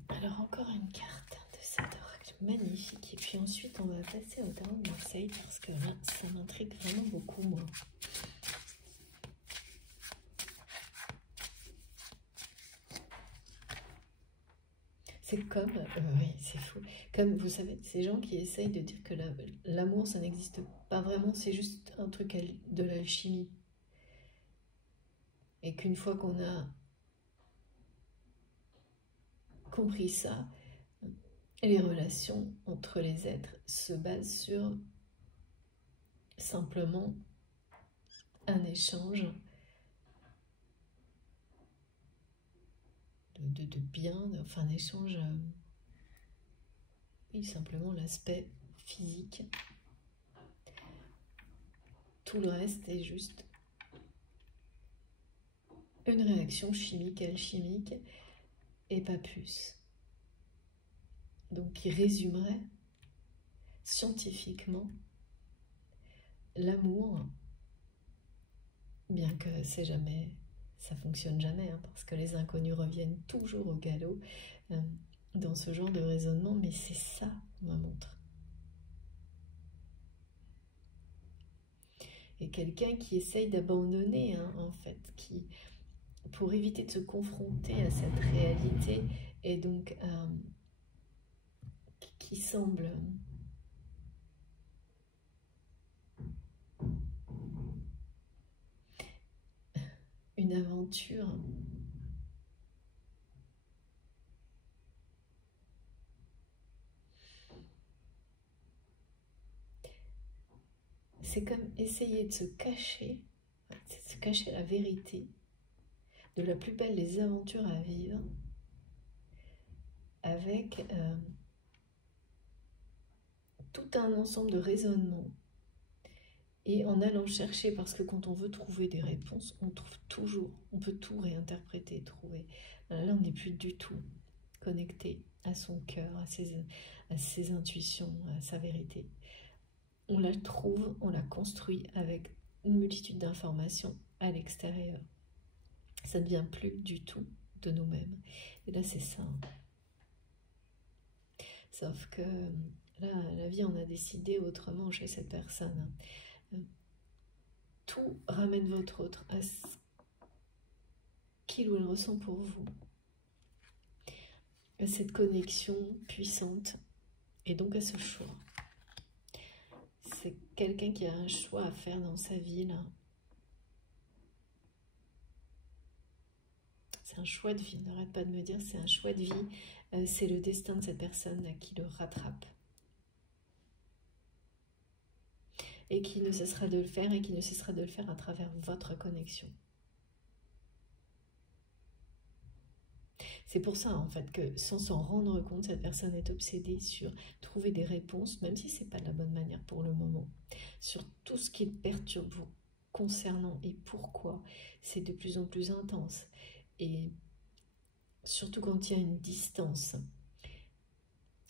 Alors encore une carte de cet oracle magnifique. Et puis ensuite on va passer au tarot de Marseille parce que là ça m'intrigue vraiment beaucoup moi. C'est comme, oui c'est fou, comme vous savez ces gens qui essayent de dire que l'amour ça n'existe pas vraiment, c'est juste un truc de l'alchimie. Et qu'une fois qu'on a compris ça, les relations entre les êtres se basent sur simplement un échange de biens, enfin un échange, oui, simplement l'aspect physique. Tout le reste est juste une réaction chimique, alchimique, et pas plus. Donc qui résumerait scientifiquement l'amour, bien que c'est jamais, ça fonctionne jamais, hein, parce que les inconnus reviennent toujours au galop dans ce genre de raisonnement, mais c'est ça, on me montre. Et quelqu'un qui essaye d'abandonner, hein, en fait, pour éviter de se confronter à cette réalité et donc qui semble une aventure, c'est comme essayer de se cacher la vérité de la plus belle des aventures à vivre avec tout un ensemble de raisonnements et en allant chercher, parce que quand on veut trouver des réponses, on trouve toujours, on peut tout réinterpréter, trouver. Là, on n'est plus du tout connecté à son cœur, à ses intuitions, à sa vérité. On la trouve, on la construit avec une multitude d'informations à l'extérieur. Ça ne vient plus du tout de nous-mêmes. Et là, c'est ça. Sauf que là, la vie en a décidé autrement chez cette personne. Tout ramène votre autre à ce qu'il ou elle ressent pour vous. À cette connexion puissante et donc à ce choix. C'est quelqu'un qui a un choix à faire dans sa vie là. C'est un choix de vie, n'arrête pas de me dire c'est un choix de vie, c'est le destin de cette personne là, qui le rattrape. Et qui ne cessera de le faire et qui ne cessera de le faire à travers votre connexion. C'est pour ça en fait que sans s'en rendre compte, cette personne est obsédée sur trouver des réponses, même si ce n'est pas de la bonne manière pour le moment, sur tout ce qui le perturbe vous concernant et pourquoi. C'est de plus en plus intense. Et surtout quand il y a une distance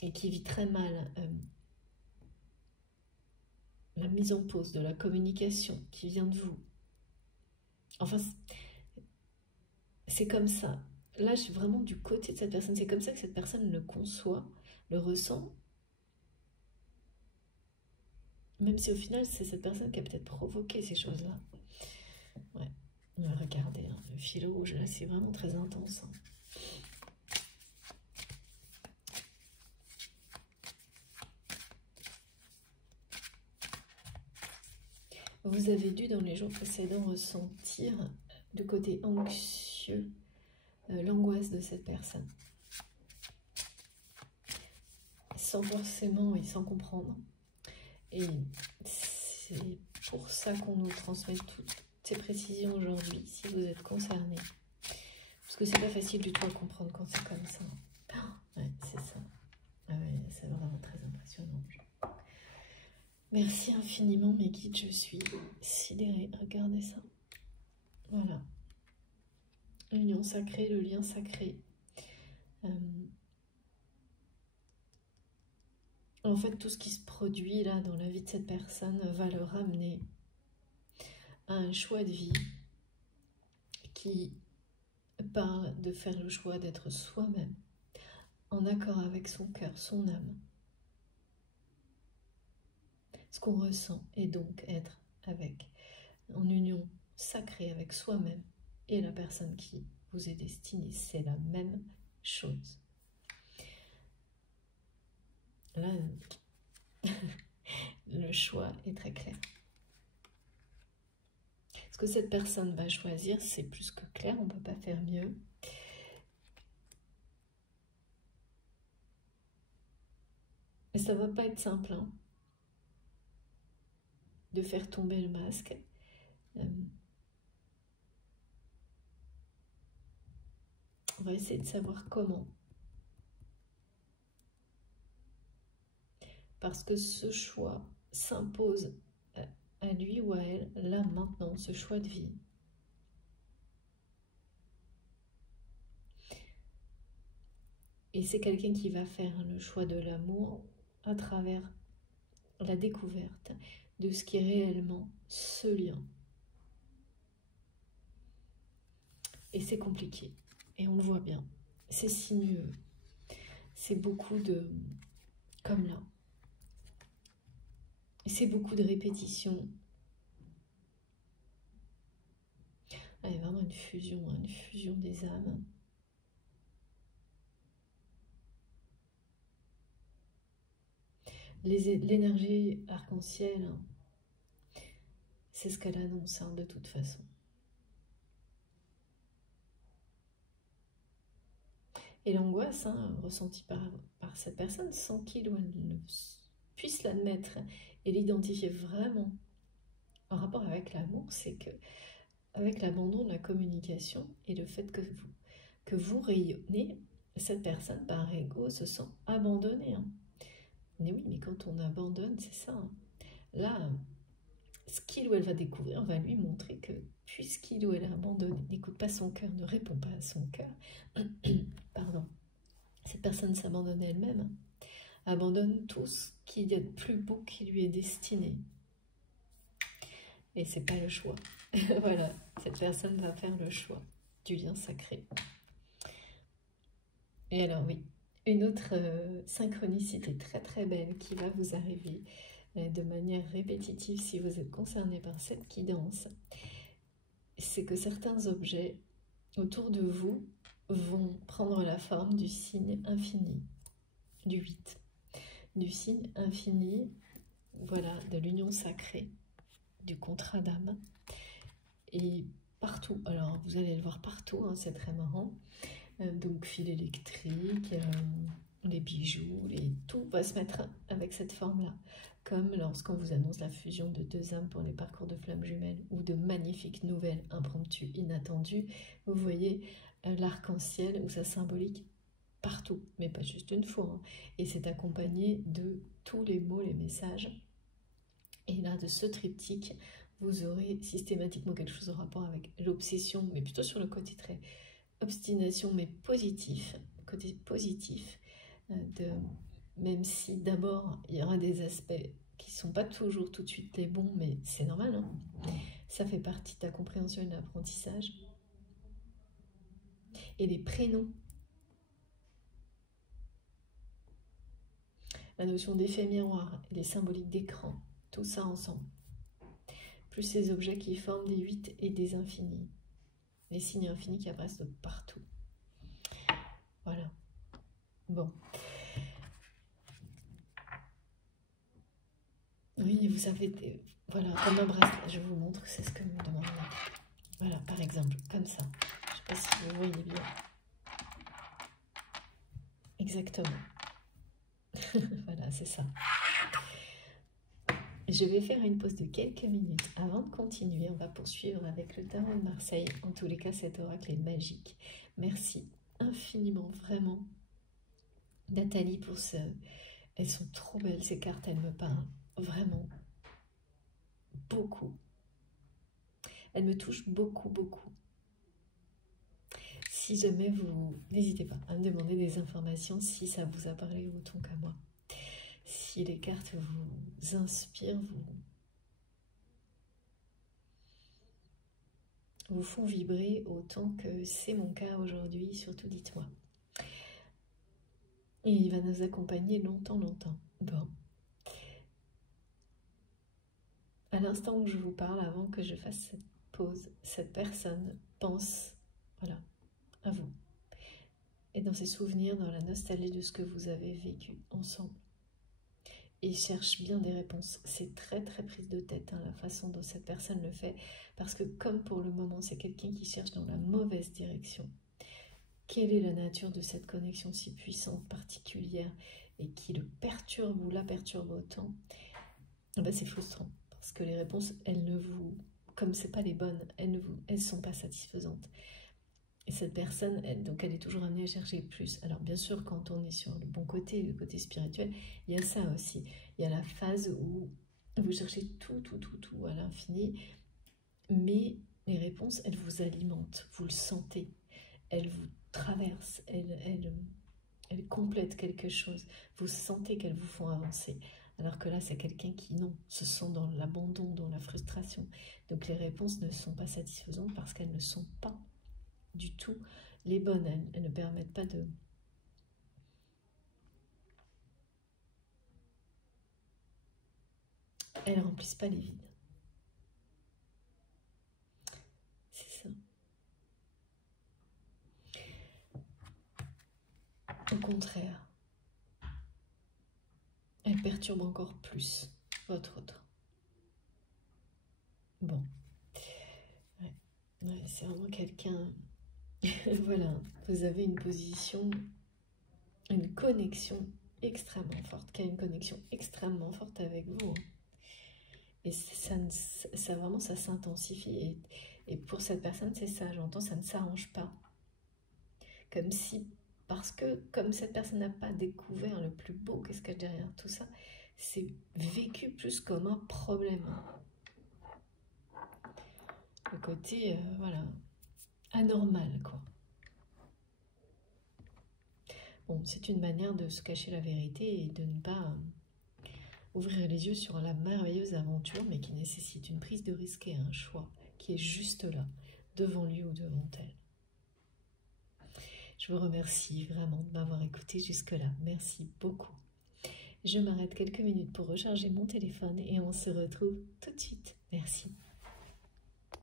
et qui vit très mal la mise en pause de la communication qui vient de vous. Enfin, c'est comme ça. Là, je suis vraiment du côté de cette personne. C'est comme ça que cette personne le conçoit, le ressent. Même si au final, c'est cette personne qui a peut-être provoqué ces choses-là. Ouais. Regardez, hein, le fil rouge, là, c'est vraiment très intense. Hein. Vous avez dû, dans les jours précédents, ressentir du côté anxieux l'angoisse de cette personne. Sans forcément et sans comprendre. Et c'est pour ça qu'on nous transmet toutes ces précisions aujourd'hui, si vous êtes concerné. Parce que c'est pas facile du tout à comprendre quand c'est comme ça. Ouais, c'est ça. Ah ouais, c'est vraiment très impressionnant. Merci infiniment mes guides, je suis sidérée. Regardez ça. Voilà. L'union sacrée, le lien sacré. En fait, tout ce qui se produit là dans la vie de cette personne va le ramener à un choix de vie qui parle de faire le choix d'être soi-même, en accord avec son cœur, son âme, ce qu'on ressent, et donc être en union sacrée avec soi-même et la personne qui vous est destinée. C'est la même chose. Là, le choix est très clair. Ce que cette personne va choisir, c'est plus que clair, on ne peut pas faire mieux. Mais ça ne va pas être simple hein, de faire tomber le masque. On va essayer de savoir comment. Parce que ce choix s'impose à lui ou à elle, là, maintenant, ce choix de vie. Et c'est quelqu'un qui va faire le choix de l'amour à travers la découverte de ce qui est réellement ce lien. Et c'est compliqué. Et on le voit bien. C'est sinueux. C'est beaucoup de... comme là. C'est beaucoup de répétitions. il y a vraiment une fusion des âmes. L'énergie arc-en-ciel, hein, c'est ce qu'elle annonce, hein, de toute façon. Et l'angoisse, hein, ressentie par cette personne, sans qu'il ou elle puisse l'admettre et l'identifier vraiment en rapport avec l'amour, c'est que avec l'abandon de la communication et le fait que vous rayonnez, cette personne par ego se sent abandonnée. Hein. Mais oui, mais quand on abandonne, c'est ça. Hein. Là, ce qu'il ou elle va découvrir va lui montrer que puisqu'il ou elle a abandonné, n'écoute pas son cœur, ne répond pas à son cœur, pardon, cette personne s'abandonne elle-même, abandonne tout ce qu'il y a de plus beau qui lui est destiné. Et c'est pas le choix. Voilà, cette personne va faire le choix du lien sacré. Et alors oui, une autre synchronicité très très belle qui va vous arriver de manière répétitive si vous êtes concerné par cette guidance, c'est que certains objets autour de vous vont prendre la forme du signe infini, du 8, du signe infini, voilà, de l'union sacrée, du contrat d'âme. Et partout, alors vous allez le voir partout, hein, c'est très marrant, donc fil électrique, les bijoux, tout va se mettre avec cette forme-là, comme lorsqu'on vous annonce la fusion de deux âmes pour les parcours de flammes jumelles ou de magnifiques nouvelles impromptues, inattendues. Vous voyez l'arc-en-ciel ou sa symbolique partout, mais pas juste une fois, hein. Et c'est accompagné de tous les mots, les messages. Et là, de ce triptyque, vous aurez systématiquement quelque chose en rapport avec l'obsession, mais plutôt sur le côté très obstination, mais positif, côté positif, même si d'abord il y aura des aspects qui ne sont pas toujours tout de suite les bons, mais c'est normal, hein. Ça fait partie de ta compréhension et de l'apprentissage. Et les prénoms, la notion d'effet miroir, les symboliques d'écran, tout ça ensemble, plus ces objets qui forment des 8 et des infinis, les signes infinis qui apparaissent de partout. Voilà. Bon. Oui, vous savez, voilà, comme un bracelet, je vous montre, c'est ce que me demande. Voilà, par exemple, comme ça. Je ne sais pas si vous voyez bien. Exactement. Voilà, c'est ça. Je vais faire une pause de quelques minutes avant de continuer. On va poursuivre avec le tarot de Marseille. En tous les cas, cet oracle est magique. Merci infiniment, vraiment, Nathalie, pour ce... Elles sont trop belles, ces cartes, elles me parlent vraiment beaucoup. Elles me touchent beaucoup, beaucoup. Si jamais vous... N'hésitez pas à me demander des informations si ça vous a parlé autant qu'à moi. Si les cartes vous inspirent, vous font vibrer autant que c'est mon cas aujourd'hui, surtout dites-moi. Et il va nous accompagner longtemps, longtemps. Bon. À l'instant où je vous parle, avant que je fasse cette pause, cette personne pense, voilà, à vous. Et dans ses souvenirs, dans la nostalgie de ce que vous avez vécu ensemble. Et cherche bien des réponses. C'est très très prise de tête, hein, la façon dont cette personne le fait, parce que comme pour le moment c'est quelqu'un qui cherche dans la mauvaise direction, quelle est la nature de cette connexion si puissante, particulière, et qui le perturbe ou la perturbe autant, ben c'est frustrant, parce que les réponses, elles ne vous, comme c'est pas les bonnes, elles sont pas satisfaisantes. Et cette personne, elle est toujours amenée à chercher plus. Alors bien sûr, quand on est sur le bon côté, le côté spirituel, il y a ça aussi. Il y a la phase où vous cherchez tout à l'infini, mais les réponses, elles vous alimentent, vous le sentez. Elles vous traversent, elles complètent quelque chose. Vous sentez qu'elles vous font avancer. Alors que là, c'est quelqu'un qui, non, se sent dans l'abandon, dans la frustration. Donc les réponses ne sont pas satisfaisantes parce qu'elles ne sont pas du tout les bonnes, elles ne permettent pas de... Elles ne remplissent pas les vides. C'est ça. Au contraire, elle perturbe encore plus votre autre. Bon, ouais, c'est vraiment quelqu'un... Voilà, vous avez une position, une connexion extrêmement forte, qui a une connexion extrêmement forte avec vous. Et ça vraiment, ça s'intensifie. Et pour cette personne, c'est ça, j'entends, ça ne s'arrange pas. Comme si, parce que comme cette personne n'a pas découvert le plus beau, qu'est-ce qu'il y a derrière tout ça, c'est vécu plus comme un problème. Le côté, voilà, anormal, quoi. Bon, c'est une manière de se cacher la vérité et de ne pas ouvrir les yeux sur la merveilleuse aventure, mais qui nécessite une prise de risque et un choix qui est juste là, devant lui ou devant elle. Je vous remercie vraiment de m'avoir écouté jusque-là. Merci beaucoup. Je m'arrête quelques minutes pour recharger mon téléphone et on se retrouve tout de suite. Merci.